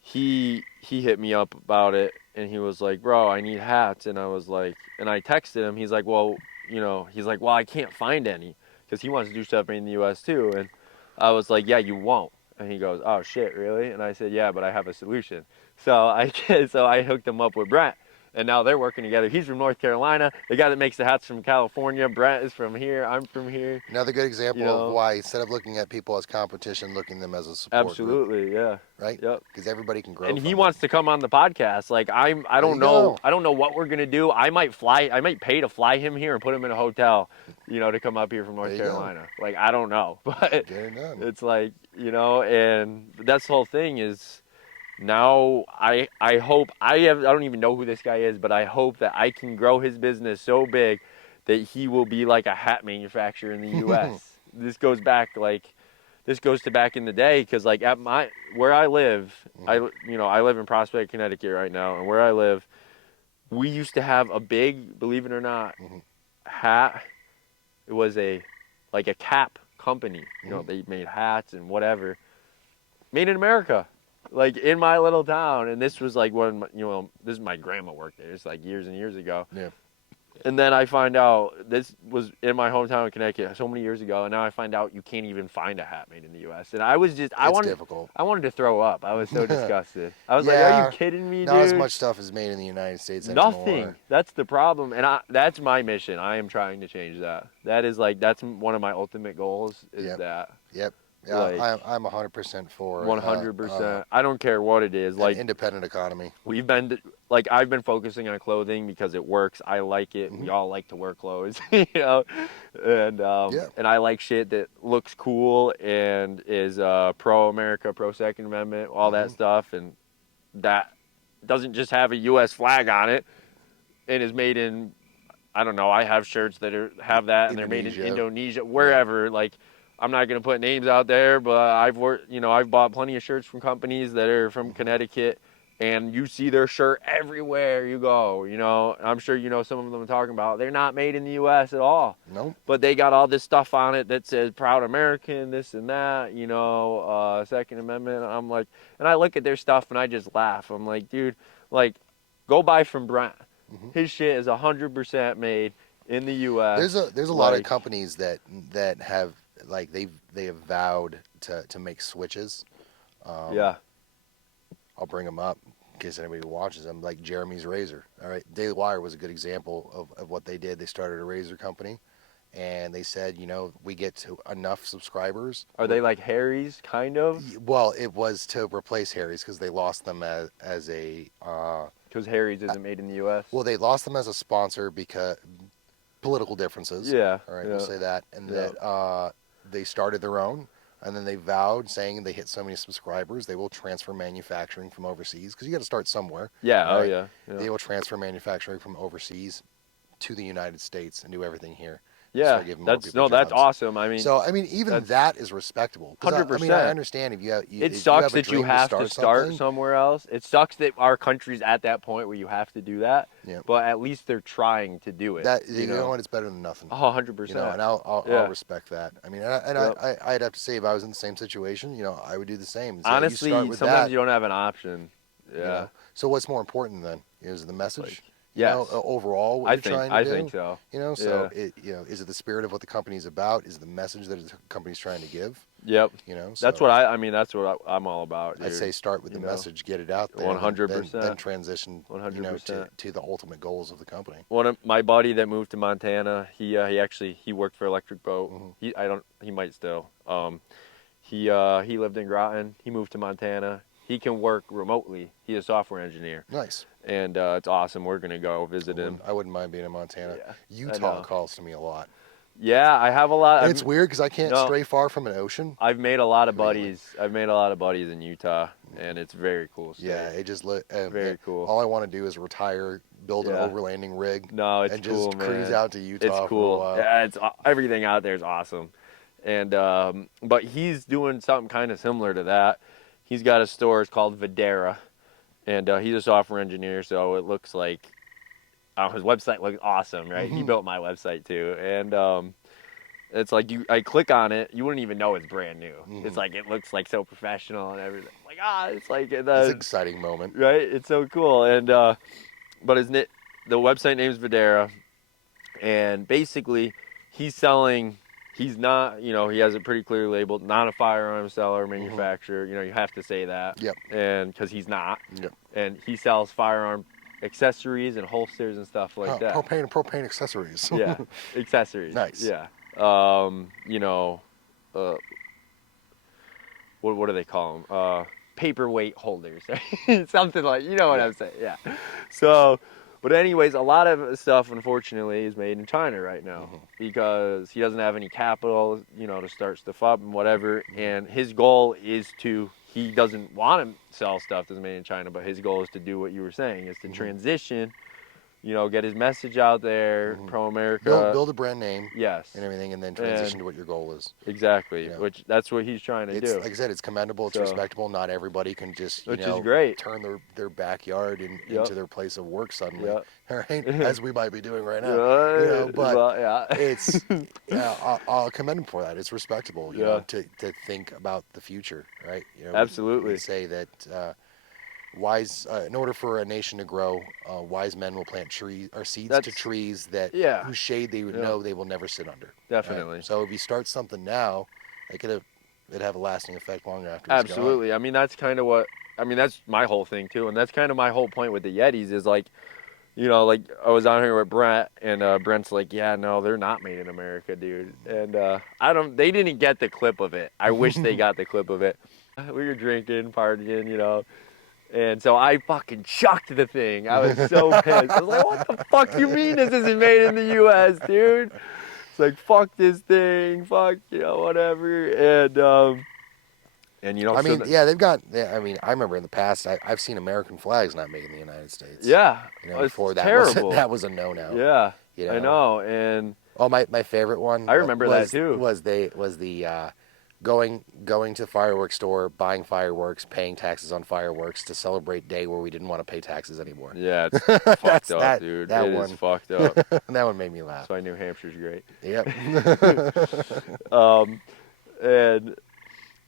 he hit me up about it. and he was like, bro, I need hats. And I was like, and I texted him. He's like, well, well, I can't find any because he wants to do stuff made in the U.S. too. And I was like, yeah, you won't. And he goes, oh shit, really? And I said, yeah, but I have a solution. So I hooked him up with Brent. And now they're working together. He's from North Carolina. The guy that makes the hats from California. Brent is from here. I'm from here. Another good You example of know, why instead of looking at people as competition, looking at them as a support group, absolutely, yeah, right? yep. Because everybody can grow And he from it. wants to come on the podcast. Like I There don't you know, go. I don't know what we're gonna do. I might pay to fly him here and put him in a hotel, to come up here from There North you go. Carolina. Like I don't know, but Get it done. it's like and that's the whole thing is now I hope I don't even know who this guy is, but I hope that I can grow his business so big that he will be like a hat manufacturer in the U.S. This goes to back in the day because like at where I live, I live in Prospect, Connecticut right now, and where I live, we used to have a big, believe it or not, Mhm. hat. It was like a cap company. Mhm. They made hats and whatever, made in America, like in my little town. And this was like when this is my grandma worked there. It's like years and years ago. Yeah. And then I find out this was in my hometown of Connecticut so many years ago, and now I find out you can't even find a hat made in the U.S. And I was just, It's difficult. I wanted to throw up. I was so disgusted. I was like, "Are you Yeah. kidding me, Not as dude? much stuff is made in the United States Nothing. anymore. That's the problem, and that's my mission. I am trying to change that. That's one of my ultimate goals. Is Yep. that Yep. Yeah, like I'm 100% for 100%? I don't care what it is. an Like independent economy. I've been focusing on clothing because it works. I like it. Hmm. We all like to wear clothes, you know, and Yeah. I like shit that looks cool and is pro America, pro Second Amendment, all that Hmm. stuff, and that doesn't just have a U.S. flag on it and is made in. I don't know. I have shirts that have that, and they're made in Indonesia. Indonesia, Yeah. wherever. Like, I'm not gonna put names out there, but I've worked. I've bought plenty of shirts from companies that are from Hmm. Connecticut, and you see their shirt everywhere you go. I'm sure some of them I'm talking about. They're not made in the U.S. at all, Nope. but they got all this stuff on it that says "Proud American," this and that. Second Amendment. I'm like, and I look at their stuff and I just laugh. I'm like, dude, like, go buy from Brent. Hmm. His shit is 100% made in the U.S. There's a lot of Like, companies that have like they have vowed to make switches. Um, yeah, I'll bring them up in case anybody watches them. Like Jeremy's Razor. All right, Daily Wire was a good example of what they did. They started a razor company, and they said, we get to enough subscribers. are they like Harry's kind of? Well, it was to replace Harry's because they lost them as a Because Harry's isn't made in the U.S. well, they lost them as a sponsor because political differences. Yeah, All right, we'll yeah, say that, and yeah, that they started their own, and then they vowed, saying they hit so many subscribers, they will transfer manufacturing from overseas because you got to start somewhere. yeah. All Oh right, yeah, yeah, they will transfer manufacturing from overseas to the United States and do everything here and yeah. start giving more That's people no, that's jobs. awesome. I mean, So I mean, even that's that is respectable because hundred I mean I percent. understand It if you sucks have a that you dream to have to start start something. somewhere else. It sucks that our country's at that point where you have to do that. Yeah, But at least they're trying to do it. that you know what, it's better than nothing. Oh, 100 And percent. I'll Yeah. respect that. I mean, and Yep. I'd have to say if I was in the same situation, I would do the same. So you start Honestly, with sometimes that, you don't have an option. you Yeah. know. So what's more important then? Is the Like, message? yes. Overall, what you're trying to I do. think so. So Yeah. is it the spirit of what the company's about? Is it the message that the company's trying to give? Yep. That's So what I mean. That's what I'm all about, I'd dude. say start with You the know, message, get it out there, and then 100%. transition, 100%. to the ultimate goals of the company. One of my buddy that moved to Montana, he worked for Electric Boat. Hmm. He might still. He lived in Groton. He moved to Montana. He can work remotely. He's a software engineer, Nice. and it's awesome. We're gonna go visit him. I wouldn't mind being in Montana. Yeah, I Utah know. calls to me a lot. Yeah, I have a lot. And it's weird because I can't No, stray far from an ocean. I've made a lot of Conveniently. buddies. I've made a lot of buddies in Utah, and it's very cool state. Yeah, it just Very cool. all I want to do is retire, build an Yeah. overlanding rig, No, it's and cool, just cruise man. out to It's Utah for a cool. while. Yeah, everything out there is awesome, and but he's doing something kind of similar to that. He's got a store. It's called Videra, and he's a software engineer. So it looks like his website looks awesome, right? He Mhm. built my website too, and It's like I click on it, you wouldn't even know it's brand new. It's Mhm. like it looks like so professional and everything. Like it's like It's an exciting moment. right. It's so cool. And but the website name's Videra, and basically he's selling. He's not, he has it pretty clearly labeled, not a firearm seller, Mhm. manufacturer. You have to say that, Yep. and because he's not, Yep. and he sells firearm accessories and holsters and stuff like Oh, that. propane accessories. Yeah, accessories. Nice. Yeah. Uh, what do they call them? Paperweight holders, something like, you know what Yeah. I'm saying? Yeah. So, but anyways, a lot of stuff unfortunately is made in China right now Mhm. because he doesn't have any capital, to start stuff up and whatever. Mhm. And his goal is he doesn't want to sell stuff that's made in China, but his goal is to do what you were saying, is to Mhm. transition, get his message out there, Mhm. pro Build America. build a brand name Yes. and everything, and then transition And to what your goal is. exactly, You know, which that's what he's trying to it's do. like I said, it's commendable, it's So, respectable. Not everybody can just which is great. turn their backyard Yep. into their place of work suddenly, Yep. right? As we might be doing right now, But Well, yeah. it's yeah, I'll commend him for that. It's respectable, Yeah. to think about the future, right? We Absolutely. say that wise in order for a nation to grow, wise men will plant trees or seeds to That's trees that yeah. whose shade they would Yeah. know they will never sit under. Right. Definitely. So if you start something now, it'd have a lasting effect long after he's gone. Absolutely. I mean, that's kind of what. I mean, that's my whole thing too, and that's kind of my whole point with the Yetis is like, like I was on here with Brent, and Brent's like, yeah, no, they're not made in America, dude. And I don't. They didn't get the clip of it. I wish they got the clip of it. We were drinking, partying. And so I fucking chucked the thing. I was so pissed. I was like, what the fuck you mean this isn't made in the US, dude? It's like, fuck this thing, fuck, whatever. And I so mean, yeah, they've got. Yeah, I mean, I remember in the past, I've seen American flags not made in the United States. yeah, it's Before terrible. that was a no-no. Yeah, You I know. know. And Oh, my favorite one I remember that too. was the going to the fireworks store, buying fireworks, paying taxes on fireworks to celebrate day where we didn't want to pay taxes anymore. Yeah, it's fucked That's up, dude. that It is one. fucked up. That one made me laugh. That's why New Hampshire's great. Yep. um, and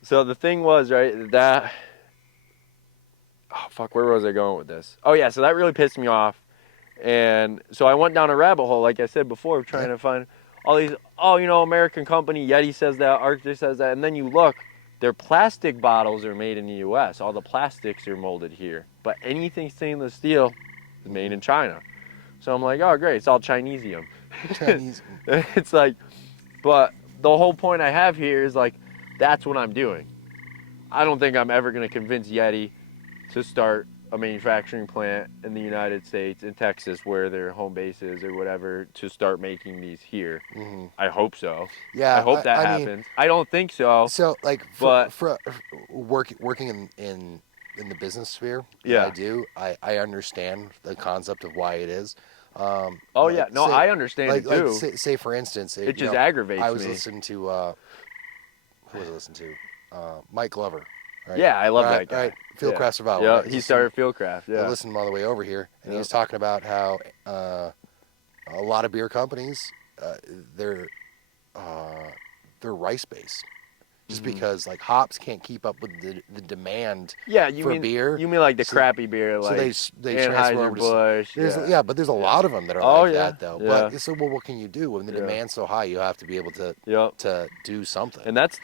so the thing was, right, that oh fuck, where was I going with this? Oh yeah, so that really pissed me off, and so I went down a rabbit hole, like I said before, of trying Yeah. to find all these. Oh, American company Yeti says that, Arctic says that, and then you look, their plastic bottles are made in the U.S. All the plastics are molded here, but anything stainless steel is made in China. So I'm like, oh great, it's all Chinesium. Chinese. It's like, but the whole point I have here is like, that's what I'm doing. I don't think I'm ever going to convince Yeti to start a manufacturing plant in the United States, in Texas, where their home base is or whatever, to start making these here. Hmm. I hope so. I Yeah, hope that I mean, happens. I don't think so, so like but for working in the business sphere that I yeah. do, I understand the concept of why it is. Oh Like yeah, no, I understand it too. say for instance, It just I aggravates was me. listening to who was I listening to? Mike Glover, right? Yeah, I love that All right. guy. Yeah, Fieldcraft Survival. yeah. Right? He started Fieldcraft. I Yeah, listened to him on the way over here, and he yeah. was talking about how a lot of beer companies, uh, they're uh, they're rice based, just Mhm. because like hops can't keep up with the demand Yeah, for beer. you mean like the So crappy beer, so like they transfer Anheuser over to. Busch? There's Yeah, yeah, but there's a yeah. lot of them that are Oh like yeah, that though. yeah, But so well, what can you do when the yeah. demand's so high? You have to be able Yep. to do something. And that's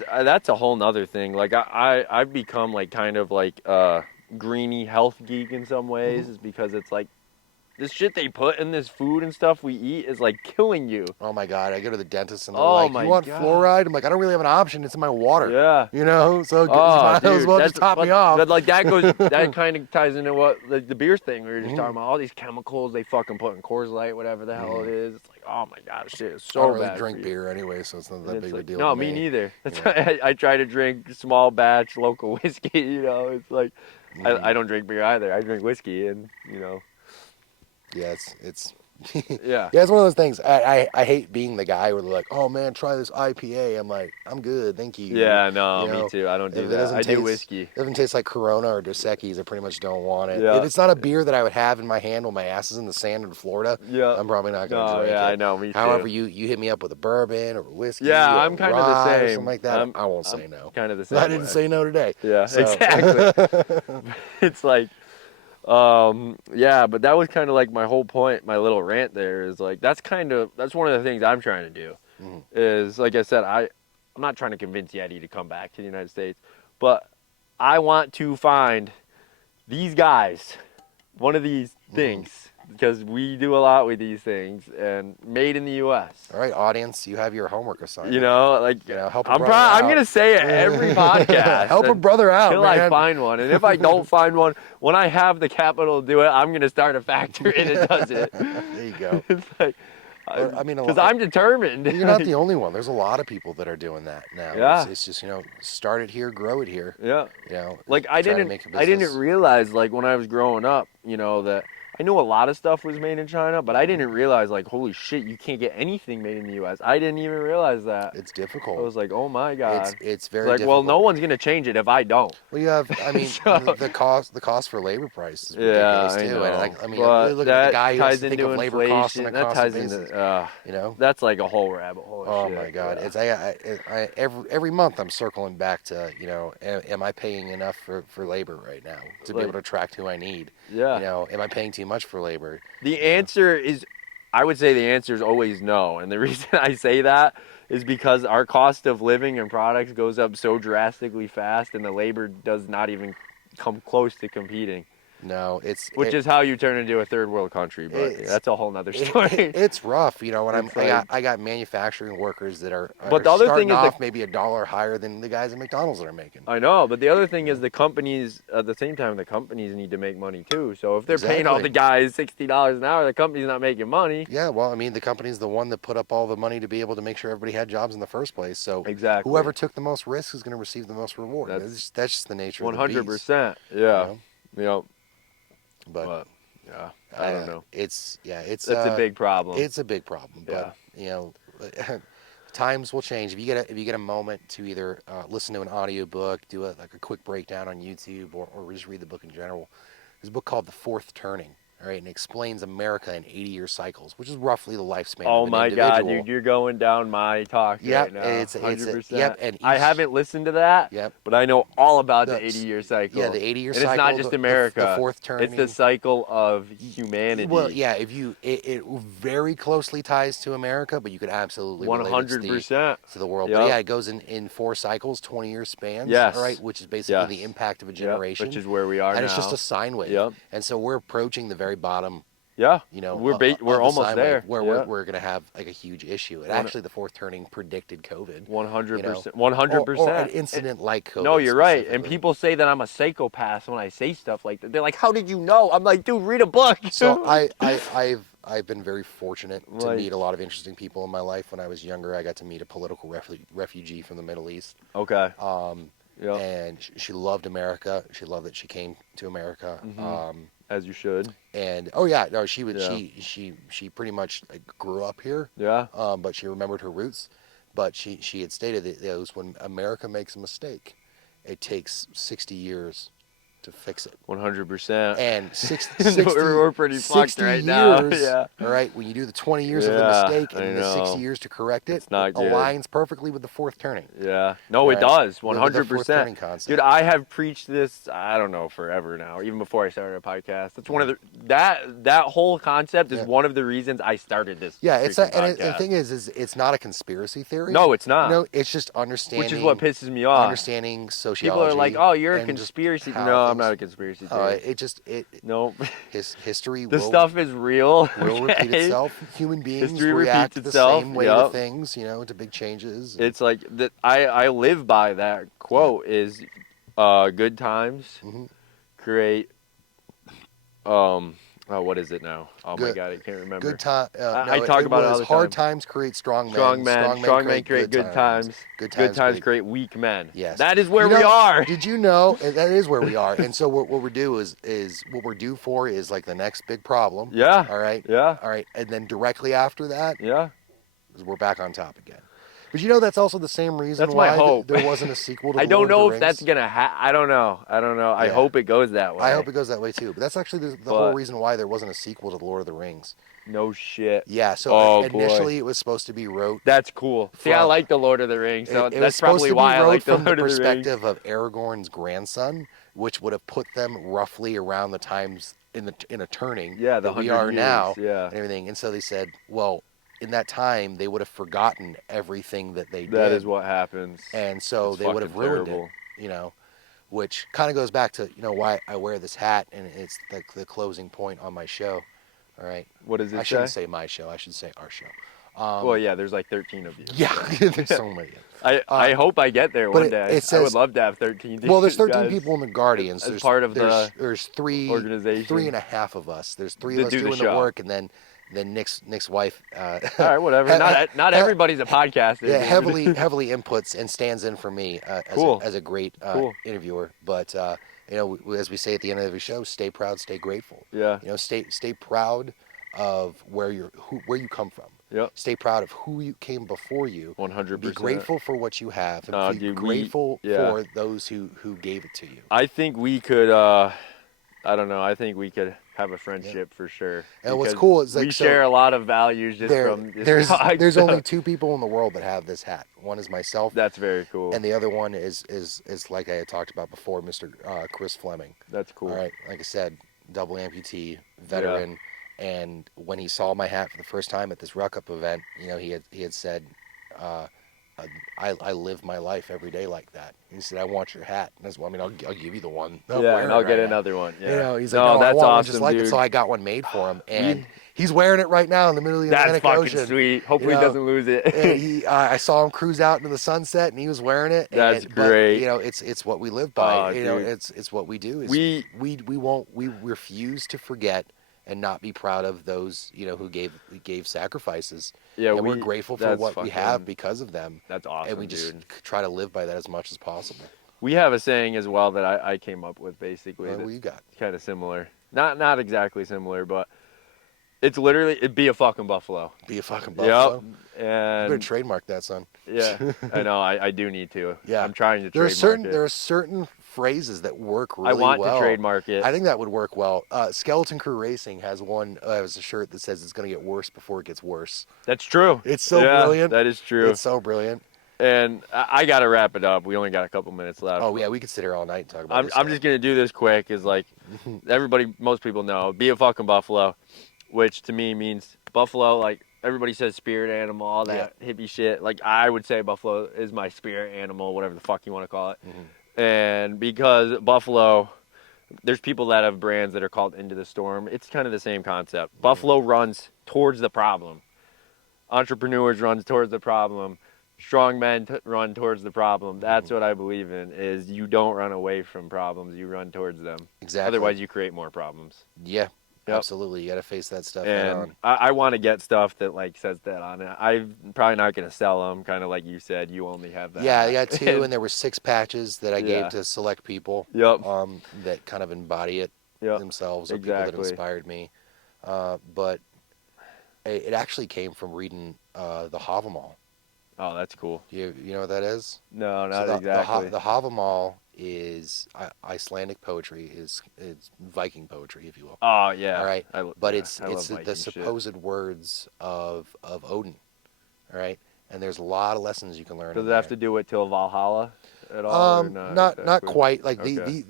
a whole nother thing. Like I've become like kind of like greeny health geek in some Hmm. ways, is because it's like this shit they put in this food and stuff we eat is like killing you. Oh my God, I go to the dentist and they're Oh like, "You my want god. fluoride?" I'm like, "I don't really have an option. It's in my water." Yeah. So you Oh, might as dude, well just top me off. but like that kind of ties into what the beer thing we were just Hmm. talking about. All these chemicals they fucking put in Coors Light, whatever the hell Hmm. it is. It's like, oh my god, this shit is I don't so really bad for drink you. beer anyway, so it's not And that it's big of a like, deal no, to me me. neither. That's You why I try to drink small batch local whiskey. It's like know? I don't drink beer either. I drink whiskey, and Yeah, it's Yeah. Yeah, it's one of those things. I hate being the guy where they're like, "Oh man, try this IPA." I'm like, "I'm good, thank you." Yeah, You no, me know, too. I don't if do it that. doesn't I do taste whiskey. doesn't taste like Corona or Dos Equis, I pretty much don't want it. If Yeah. it's not a beer that I would have in my hand when my ass is in the sand in Florida, Yeah. I'm probably not going to No, drink yeah, I it. know, me However, too. you hit me up with a bourbon or a Yeah, whiskey or I'm a kind of the rye or something same. like that, I won't I'm say no. kind of the I same didn't way. say no today. Yeah, So exactly. It's like, yeah, but that was kind of like my whole point, my little rant there is like that's one of the things I'm trying to do. Mhm. Is like I said, I'm not trying to convince Yeti to come back to the United States, but I want to find these guys, one of these Mhm. things, because we do a lot with these things and made in the U.S. All right, audience, you have your homework You assignment. know, like Help a brother I'm out. gonna say it every podcast Help a brother out, until I man. find one. And if I don't find one, when I have the capital to do it, I'm gonna start a factory and it does it. There you go. It's like, But I mean, because I'm determined. you're not the only one. There's a lot of people that are doing that now. Yeah. It's just start it here, grow it here. Yeah. You Like try to make a I didn't business. realize like when I was growing up, that I knew a lot of stuff was made in China, but I Mhm. didn't realize like holy shit, you can't get anything made in the U.S. I didn't even realize that. It's I difficult. was like, oh my god. It's It's very like, well, no difficult. one's gonna change it if I don't. Well, you have, I mean, So, the cost for labor price is yeah, ridiculous I too. And know, I mean, really but look at the that guy who has ties to think into of labor costs on a inflation. That constant ties into basis. that's like a whole rabbit hole of Oh shit. my God! Yeah. It's every month I'm circling back to am I paying enough for labor right now to be able Like, to attract who I need? yeah. Am I paying too much for labor? The You know, answer is, I would say the answer is always no. And the reason I say that is because our cost of living and products goes up so drastically fast, and the labor does not even come close to competing. no, Which is how you turn into a third world country, but it's that's a whole nother story. it's rough. When It's like, I got manufacturing workers that but are the other thing starting is off maybe $1 higher than the guys at McDonald's that are making. I know, but the other thing You is know? the companies at the same time the companies need to make money too. So if they're paying all Exactly. the guys $60 an hour, the company's not making money. Yeah, well, I mean, the company's the one that put up all the money to be able to make sure everybody had jobs in the first place. So Exactly. whoever took the most risk is going to receive the most reward. That's That's just the nature of the beast, 100%. you Yeah. know. Yep. But But yeah, I don't know. it's That's a big problem. it's a big problem. But times will change. If you get a moment to either listen to an audiobook, do like a quick breakdown on YouTube, or just read the book in general. There's a book called The Fourth Turning. All right, and it explains America in 80-year cycles, which is roughly the lifespan Oh of an my God, individual. dude, you're going down my talk Yep, right now. it's 100%. yep, and I haven't listened to that, yep. but I know all about the The, 80-year cycle. yeah, the 80-year And cycle. it's not just America. The fourth It's the turning. cycle of humanity. Well, yeah, if it very closely ties to America, but you could absolutely relate it 100%. to the world. Yep. But yeah, it goes in 4 cycles, 20-year spans. Yes. All right, which is basically the Yes. impact of a Yep, generation. which is where we are and now. it's just a sine wave. Yep. And so we're approaching the very bottom. Yeah. We're We're the almost sine there. wave where Yeah. we're going to have like a huge issue. And actually, the fourth turning predicted COVID. 100%. Or 100%. an incident like COVID. No, you're right. And specifically. people say that I'm a psychopath when I say stuff like that. They're like, "How did you know?" I'm like, "Dude, read a book." So I've been very fortunate to Like- meet a lot of interesting people in my life. When I was younger, I got to meet a political refugee from the Middle East. Okay. Yeah. And she loved America. She loved that she came to America. Mhm. As you should. And oh yeah, no, she would Yeah. she pretty much grew up here. Yeah. But she remembered her roots. But she had stated that it was when America makes a mistake, it takes 60 years to fix it. 100%. And 60, we're pretty fucked 60 right now. years, Yeah. all right, when you do the 20 years of the Yeah, mistake and I then the 60 know. years to correct it, It's not it good. aligns perfectly with the fourth turning. Yeah. No, it Right. does. With the fourth 100%. turning concept. Dude, I have preached this, I don't know, forever now, even before I started a podcast. That's one of the that whole concept is Yeah. one of the reasons I started this. Yeah, it's freaking and the podcast. thing is it's not a conspiracy theory. No, it's not. No, it's just understanding. Which is what pisses me off. Understanding sociology. People are like, "Oh, you're a and just conspiracy." how No, I'm things- not a conspiracy theorist. No, No. history. The will, stuff is real. will repeat okay? itself. Human beings History react repeats the itself, same way to yep. things. To big changes. It's like that. I live by that quote. Is good times Mhm. create Oh, what is it now? Oh my Good, God, I can't remember. good time. I No, talk it about it all was the hard time. times create strong Strong men. men, Strong men strong men create create good good times. times. Good Good times times create. create weak men. Yes. That is where we are. Did you know that is where we are? And so what we're due is what we're due for is like the next big problem. Yeah, All right. yeah, All right. And then directly after that yeah. is we're back on top again. But you know that's also the same reason That's my why hope. there wasn't a sequel to I The don't Lord of the know if that's Rings. gonna I don't know. I don't know. I Yeah. hope it goes that I hope way. it goes that way too. But that's actually the whole But reason why there wasn't a sequel to The Lord of the Rings. no shit. Yeah. So Oh boy. initially it was supposed to be wrote That's cool. See, I from. like the Lord of the Rings, so It was that's supposed probably to be why I wrote like the from the Lord of the Rings. perspective of Aragorn's grandson, which would have put them roughly around the times in a turning Yeah, the that we 100 are years. now Yeah, and everything. And so they said, well, in that time they would have forgotten everything that they that did, is what happens. and so It's they would fucking have ruined it. terrible. You know, which kind of goes back to why I wear this hat, and it's the closing point on my show. All right, What does I it shouldn't say? say my show. I should say our show. Well, yeah, there's like 13 of you. Yeah, there's So. so many. I hope I get there But one day. it I would says, love to have 13 well, there's 13 guys people in the Guardians. as part of the There's three organization and a half of us. There's three of to us do the doing the show. work, and then Nick's wife, All right, whatever. Not everybody's a podcaster, yeah, dude. heavily inputs and stands in for me Cool, as a great cool. interviewer. But as we say at the end of every show, stay proud, stay grateful. Yeah, Stay proud of where you come from. yep, Stay proud of who you came before you. Be 100%. grateful for what you have, and be Dude, grateful yeah. for those who gave it to you. I think we could, I don't know, I think we could have a Yeah. friendship for sure. And what's Because cool is we like so share a lot of values just from just drawing there's only stuff. two people in the world that have this hat. One is myself, That's very cool. and the other one is like I had talked about before, Mr. Chris Fleming. That's All cool. right, like I said, double amputee, Yeah. veteran, and when he saw my hat for the first time at this Ruck Up event, he had said, uh, I live my life every day like that. He said, I want your hat. And I mean, I'll give you the one I'm Yeah, wearing and I'll get right now. another one. Yeah. He's like, No, no, I that's want one just awesome, like it. dude. So I got one made for him, and We, he's wearing it right now in the middle of the that's Atlantic fucking Ocean. sweet. Hopefully he doesn't lose it. I saw him cruise out into the sunset, and he was wearing it. That's But great. it's what we live by. Dude. It's what we do. Is We we refuse to forget and not be proud of those who gave sacrifices. yeah, And we're grateful for that's what we have fucking because of them. that's And we awesome, just dude. try to live by that as much as possible. We have a saying as well that I came up with basically What that's you got? kind of similar. Not exactly similar, but it's literally it'd be a fucking buffalo. Be a fucking Yep. buffalo. You better And trademark that, son. yeah, I know I do need to. Yeah. I'm trying to There are trademark it. there are certain phrases that work I really want well. to trademark it. I think that would work well. Skeleton Crew Racing has one. Has a shirt that says it's going to get worse before it gets worse. That's true. It's so Yeah, brilliant. that is true. It's so brilliant. And I got to wrap it up. We only got a couple minutes left. Oh yeah, we could sit here all night and talk about this. I'm just gonna do this quick. Is like most people know, be a fucking buffalo, which to me means buffalo. Like everybody says, spirit animal, all that hippie shit. Like I would say buffalo is my spirit animal, whatever the fuck you want to call it. And because buffalo, there's people that have brands that are called Into the Storm. It's kind of the same concept. Buffalo runs towards the problem. Entrepreneurs runs towards the problem. Strong men run towards the problem. That's what I believe in. Is you don't run away from problems. You run towards them. Exactly. Otherwise, you create more problems. Yeah. Yep. Absolutely. You got to face that stuff head And on. I want to get stuff that like says that on it. I'm probably not gonna sell them. Kind of like you said, you only have that. Yeah, I got two, and there were 6 patches that I Yeah. gave to select people. Yep. That kind of embody it Yep. themselves, or people that inspired me. But it actually came from reading the Havamal. Oh, that's cool. You know what that is? No, not So exactly. The Havamal is Icelandic poetry. It's Viking poetry, if you will. Oh yeah. All right. But It's the supposed words of Odin. All right. And there's a lot of lessons you can learn. Does in it have there. to do with till Valhalla at all? Or Not exactly? quite. Like Okay.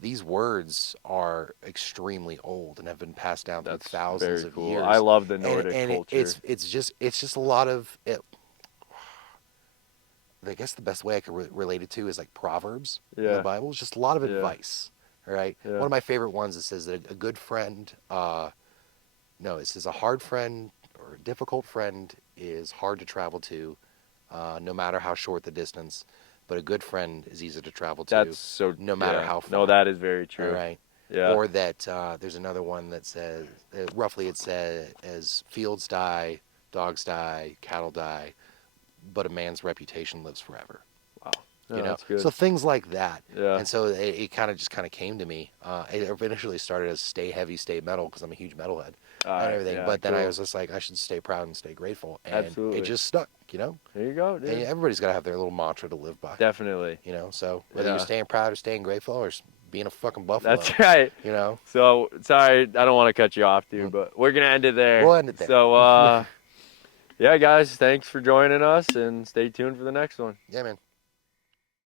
these words are extremely old and have been passed down through That's thousands very of cool. years. I love the And Nordic culture. it's just a lot of it. I guess the best way I could relate it to is like Proverbs in Yeah. the Bible. It's just a lot of Yeah. advice. All right. Yeah. One of my favorite ones that says that a good friend, no, it says a hard friend or a difficult friend is hard to travel to, no matter how short the distance. But a good friend is easy to travel to, That's so. no matter yeah. how far. No, that is very true. All right. Yeah. Or that there's another one that says, roughly it says, as fields die, dogs die, cattle die, but a man's reputation lives forever. Wow. You No, know, that's good. so things like that. Yeah. And so it kind of just kind of came to me. It initially started as stay heavy, stay metal, because I'm a huge metalhead All and right. everything. Yeah. But then I Cool. was just like, I should stay proud and stay grateful, and it Absolutely. just stuck. You know, There you go, and dude. everybody's got to have their little mantra to live by. Definitely. You know, so whether you're Yeah. staying proud or staying grateful or being a fucking buffalo, That's right. you know, So sorry, I don't want to cut you off, dude, but we're gonna end it there. we'll end it there. So yeah, guys, thanks for joining us, and stay tuned for the next one. Yeah, man.